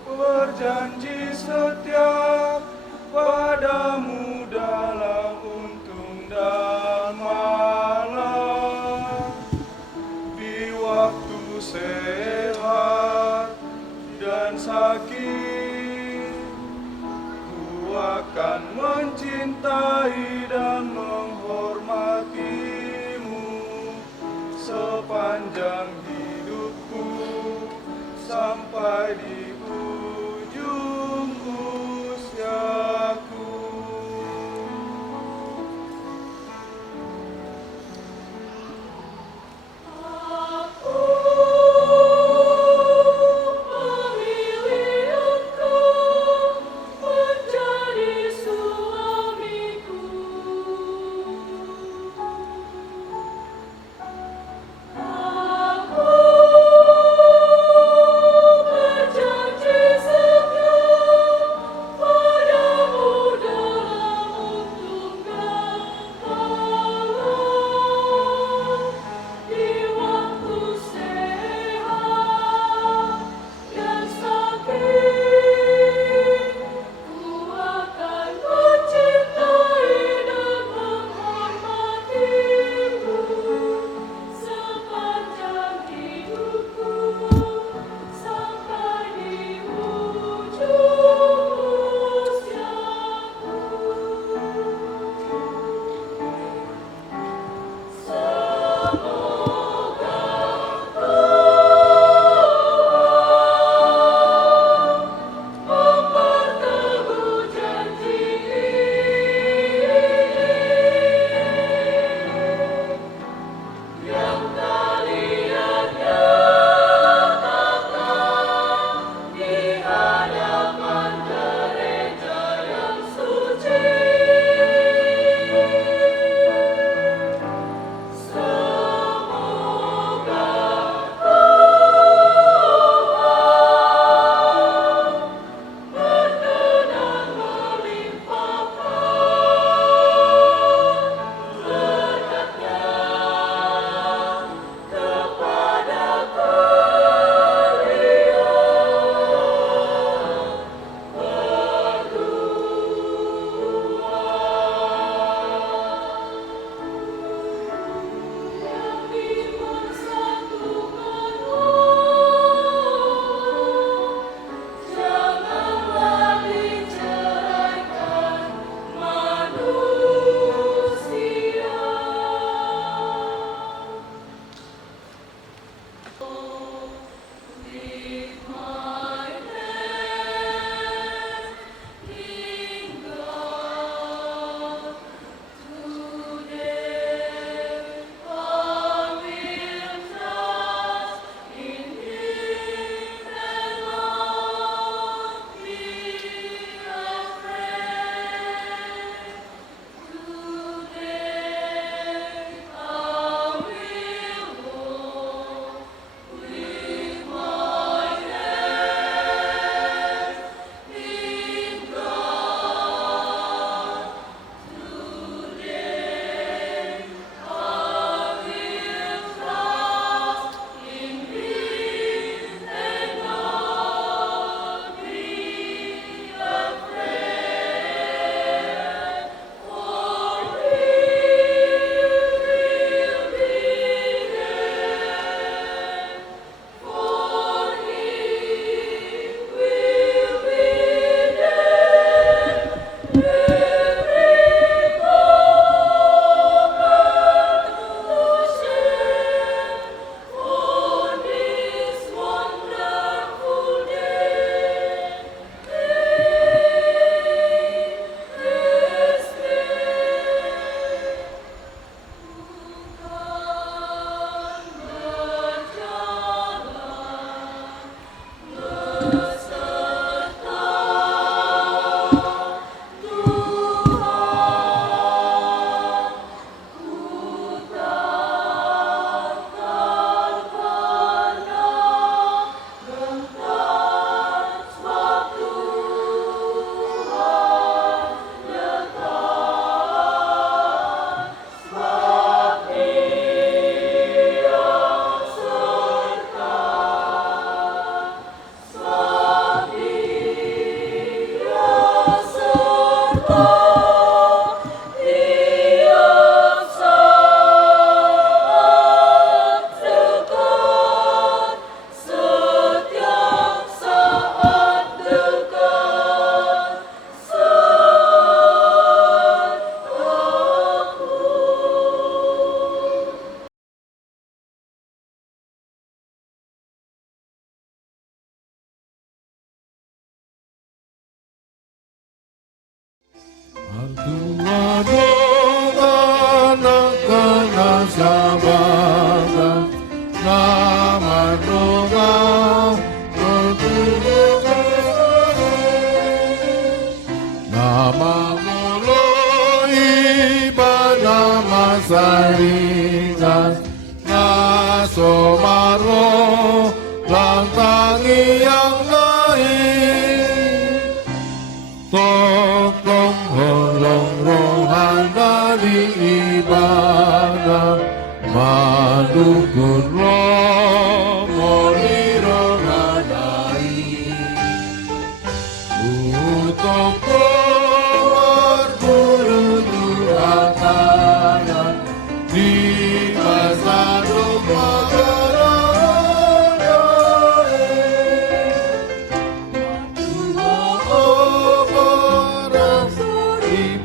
berjanji setia padamu dalam untung dan malam, di waktu sehat dan sakit. Ku akan mencintai dan menghormatimu sepanjang hidupku sampai di ujung usiaku. Menjadi doa kena sabaga nama doa nama mulai pada masa ringan nasomaro lantangi yang lain tokong holong rohana di ibadah madukun romoli rohanai utok keluar guru durhaka di masa rumah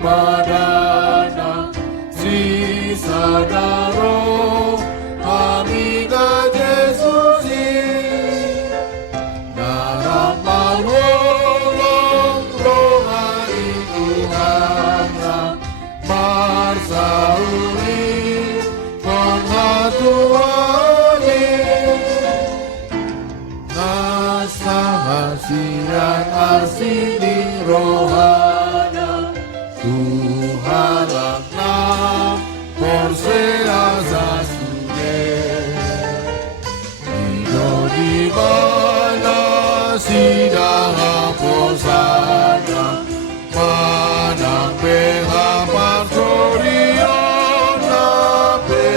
padana si sadaro amiga Jesusi narapan holong rohani Tuhana marsauri konhatuani nasahasian asini rohana Tuhan na Porsea Zasuge Ido di mana sidang posana Manang pehapan sorion nape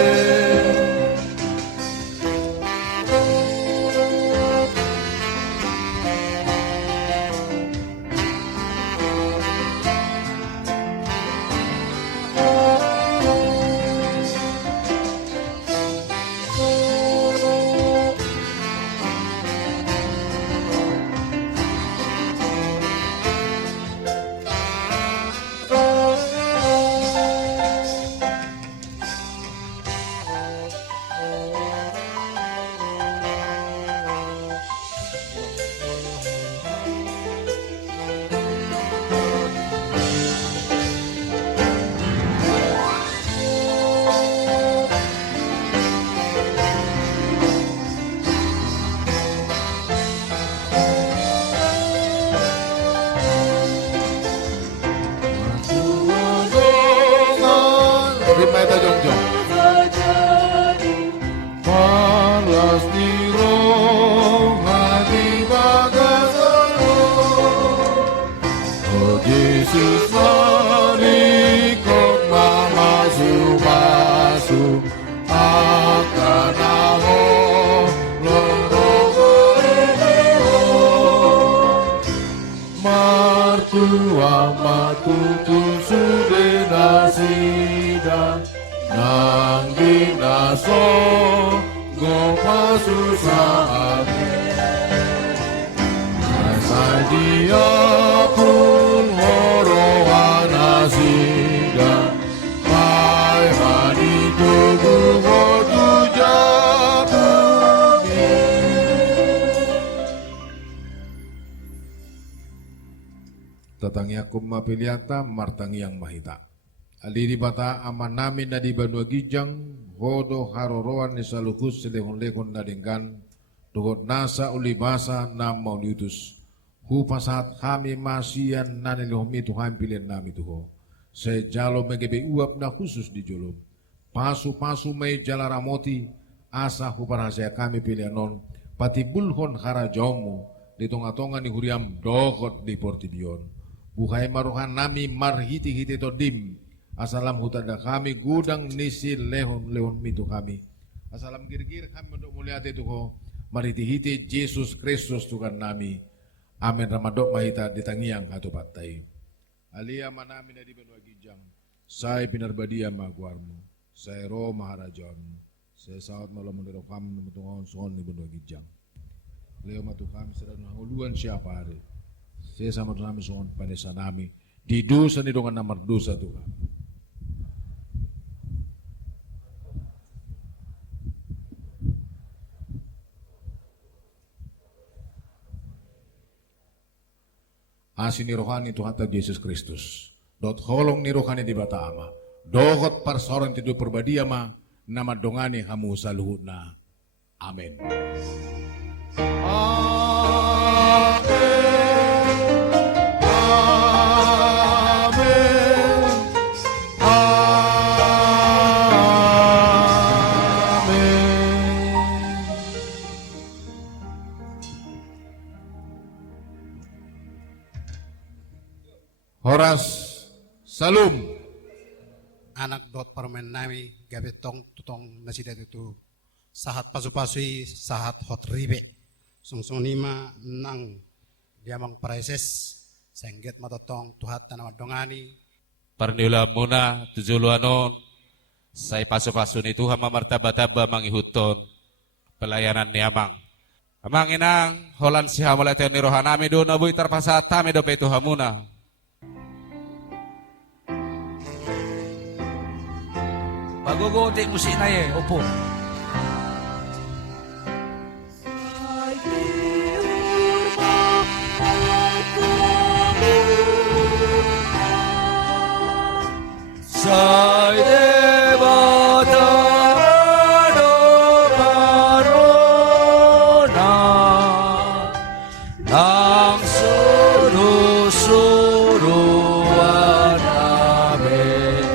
Rimeta jongjong Paras di rohani bagasano Oh Yesus mari kau masu akan aku martua matutu sudah nasida nang dinaso go pasusane asal dia pun horohan nasida mai mani tugu godu jabumi tatangi aku mapiliata martangi yang mahita aliri bata aman namin na di Banua Gijang hodo haroroan ni saluhus selehon-lehon na denggan dohot nasa ulibasa na mauliutus hupasat kami masian na nilohomi Tuhan pilihan nami tuho sejalo megebe uap na khusus di jolom pasu-pasu may jalaramoti asa huparasya kami pilihan non pati bulhon harajomu di tonga-tonga ni huriam dohot di portibion buhay maruhan nami marhiti-hiti to dim asalam hutada kami gudang nisi lehon mitu kami asalam girgir kami untuk muliati tuho marhiti-hiti Yesus Kristus Tuhan nami amin ramadok mahita ditangiang hatu patay alia manami na di Banua Gijang say pinarbadia maguarmo say ro maharajon say saot malam mendirokam metungon sohon ni Banua Gijang leo matukam sedang huluan siapa hari saya sama nami sohon panesa nami di dosa ni dongan namar dosa Tuhan. Asini rohani Tuhan Yesus Kristus dot holong ni rohani di bata ama. Dogot parsoran tidu perbadia ma, nama dongani hamu saluhutna. Amin. Horas Salum. Anak dot parmen nami gabetong tutong nasida itu sahat pasu-pasui sahat hot ribe sungsung nima nang diamang praises sengget matotong tuhat tanah dongani Parniula muna tujuluanon say pasu-pasu ni Tuhan mamartaba-taba mangihuton pelayanan ni amang. Amang inang holan si hamalete ni rohanami do nabuy tarpasatami do pe Tuhan muna. Paguguti mo si inay opo. Say debata do parona nang suru-suruan amin.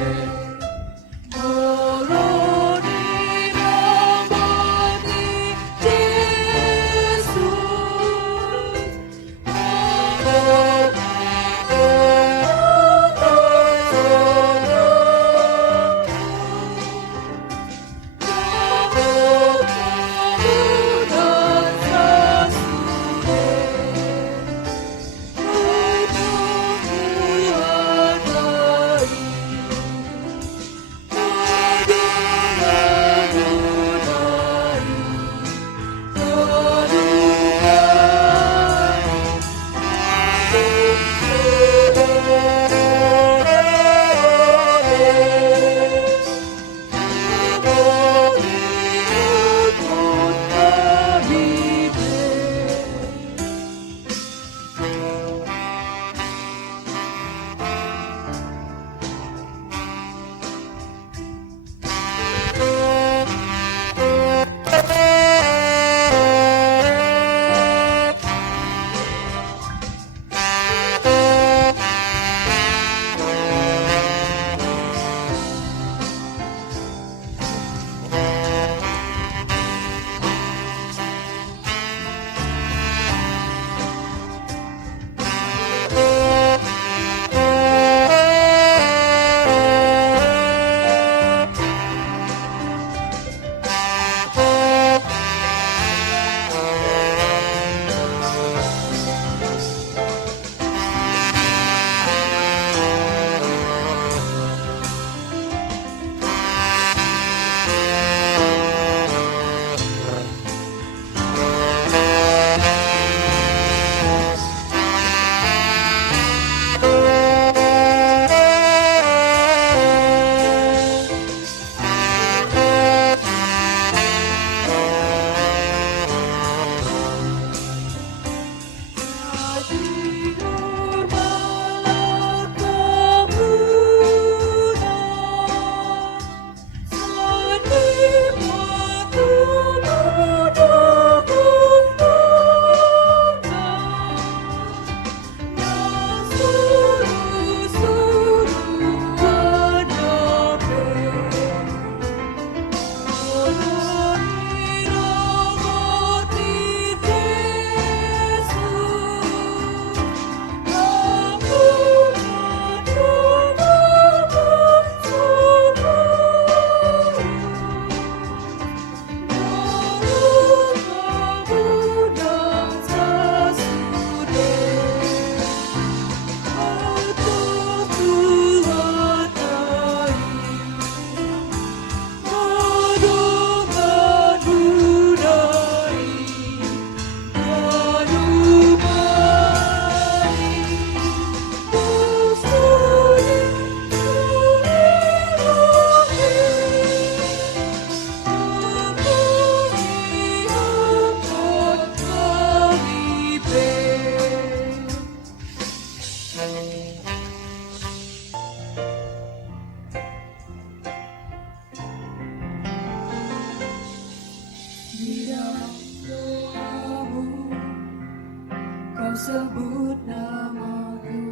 sebut namaku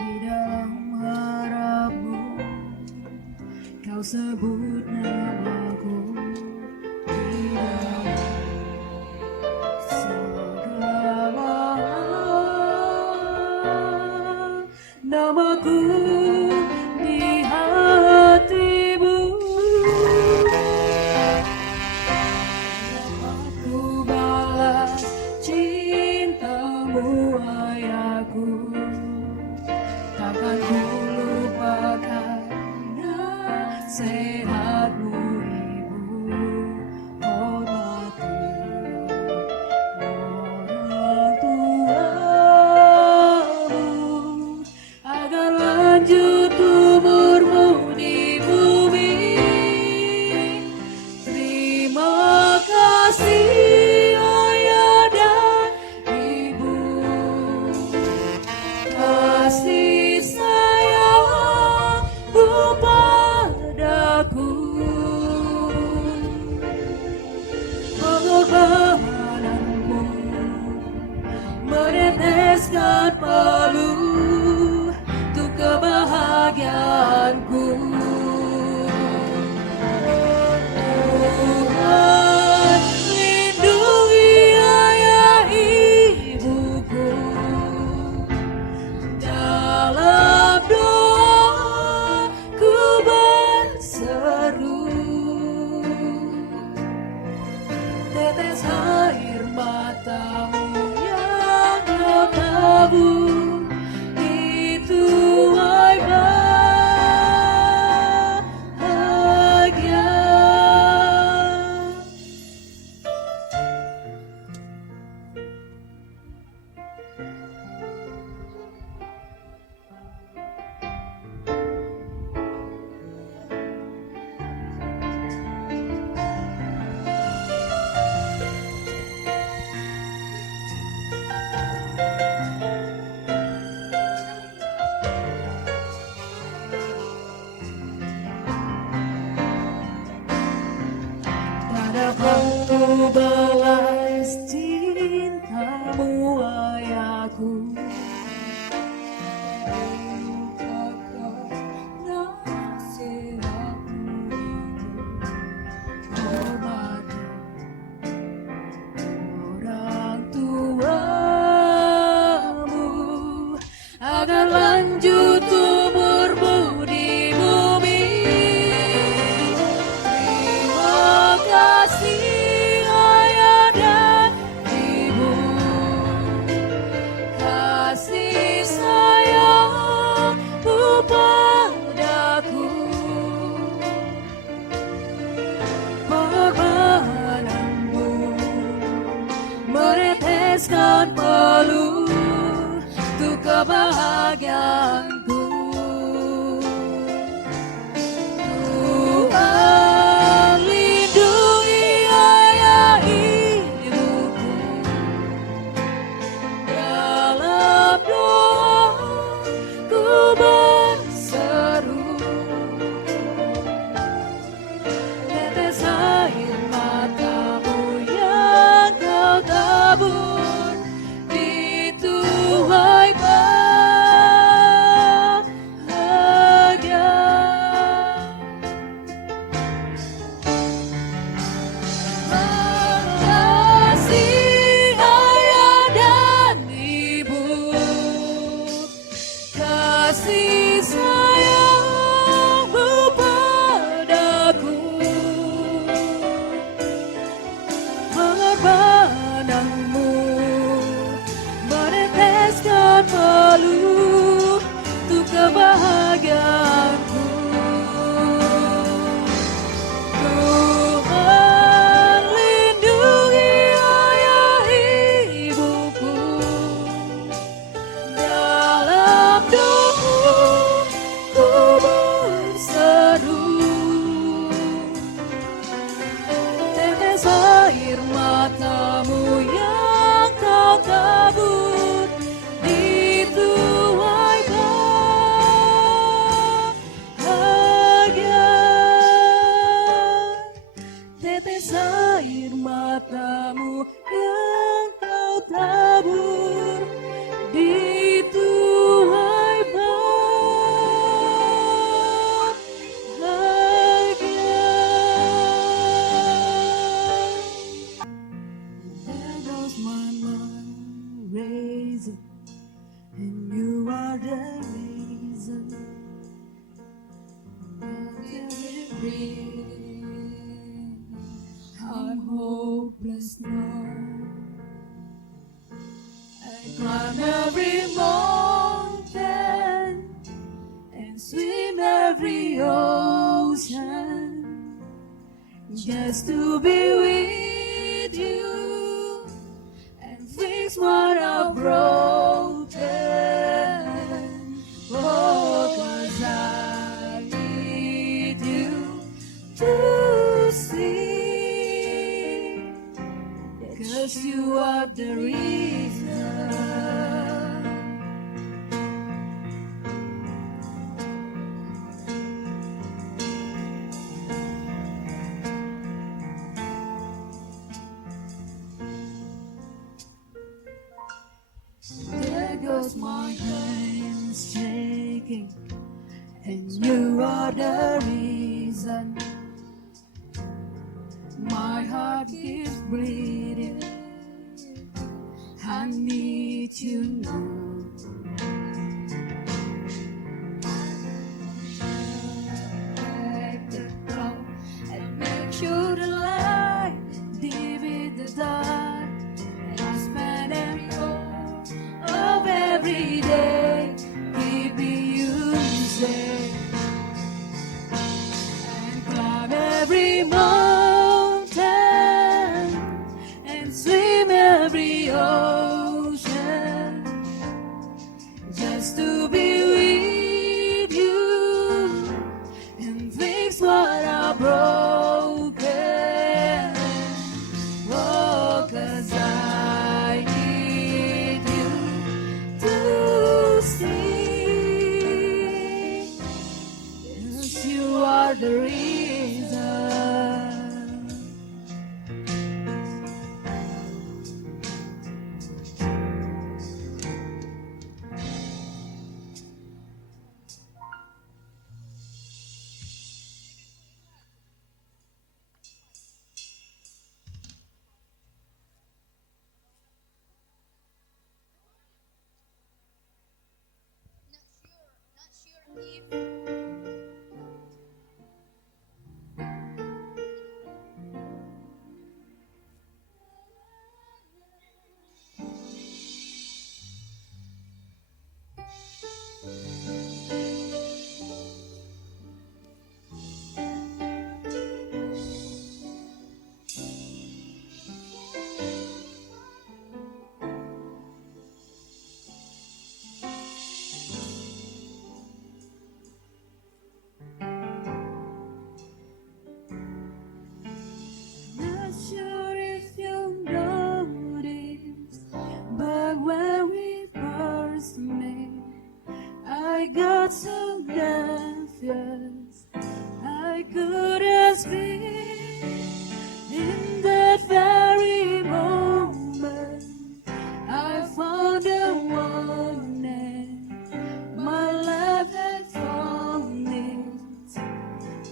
di dalam harapmu, kau sebut namaku di dalam segala hal. Namaku di hatimu, aku balas cintamu ayahku, takkan ku lupakan nasihatmu ibu. Hormati orang tuamu agar lanjut umurmu di bumi. Terima kasih ayah dan ibu, kasih sayangmu padaku, pengorbananmu meneteskan palu untuk kebahagiaanku. Tuhan, lindungi ayah ibuku, dalam doa ku berseru, tetes air matamu yang kau tabur, dituai bahagia. Pada waktu balas cintamu ayahku, lupakan nasihatmu itu. Hormati orang tuamu agar lanjut umurmu di bumi. Terima kasih ayah dan ibu, kasih sayangmu padaku, pengorbananmu meneteskan palu untuk kebahagiaanku. Tuhan, lindungi ayah ibuku, dalam doa ku berseru, tetes air matamu yang kau tabur, dituai bahagia. Makasih ayah dan ibu, kasih sayangmu padaku, pengorbananmu meneteskan palu untuk kebahagiaanku. Tuhan, lindungi ayah ibuku, dalam doa ku berseru, tetes air matamu yang kau tabur, dituai bahagia. Tetes air matamu yang kau tabur, every ocean just to be with you and fix what I've broken. Oh, 'cause I need you to see, 'cause you are the reason. There goes my hands shaking, and you are the reason. My heart keeps bleeding. I need you now. Break the clock and make sure the light divide the dark. And I spend every hour of every day keeping you safe, and climb every mountain and swim every ocean just to be with you and fix what I broken. Oh, 'cause I need you to see, 'cause you are the reason. Not sure if you noticed, but when we first met, I got so nervous I couldn't speak. In that very moment, I found the one my life had found its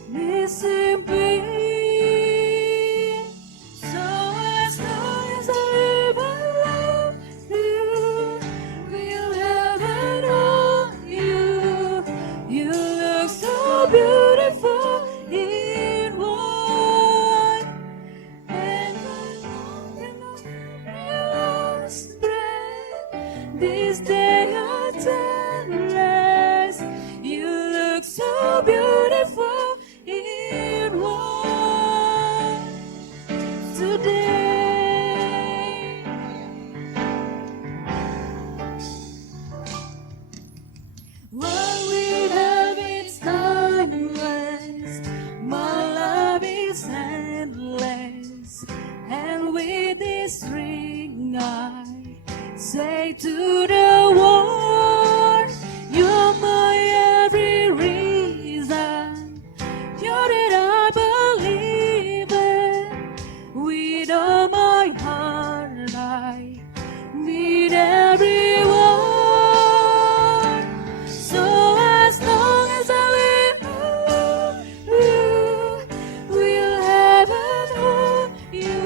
missing piece. So as long as I live, I love you. We'll never know you. You look so beautiful in white, and my last breath. This day I tell you look so beautiful in white today. What we have is timeless. My love is endless. And with this ring I say to the world, you're my every reason. You're that I believe in. With all my heart I need everyone. So as long as I live, you will have and hold you.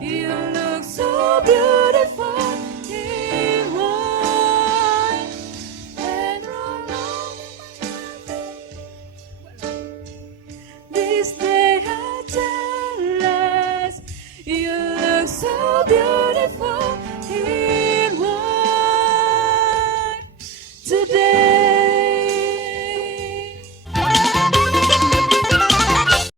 You look so beautiful in white, and this day I tell us you look so beautiful.